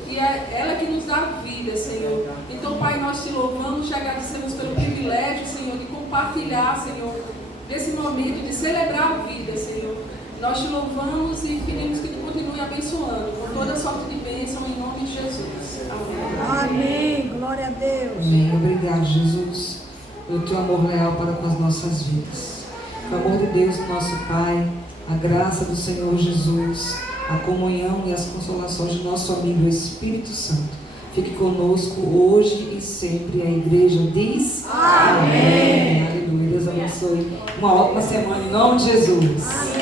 e é ela que nos dá vida, Senhor. Então, Pai, nós te louvamos, te agradecemos pelo privilégio, Senhor, de compartilhar, Senhor, desse momento, de celebrar a vida, Senhor. Nós te louvamos e pedimos que tu continue abençoando com toda a sorte de bênção em nome de Jesus. Amém. Amém. Glória a Deus. Amém. Obrigado, Jesus, pelo teu amor leal para com as nossas vidas. O amor de Deus, nosso Pai, a graça do Senhor Jesus, a comunhão e as consolações de nosso amigo Espírito Santo fique conosco hoje e sempre. A igreja diz amém. Aleluia. Deus abençoe. Uma ótima semana em nome de Jesus. Amém.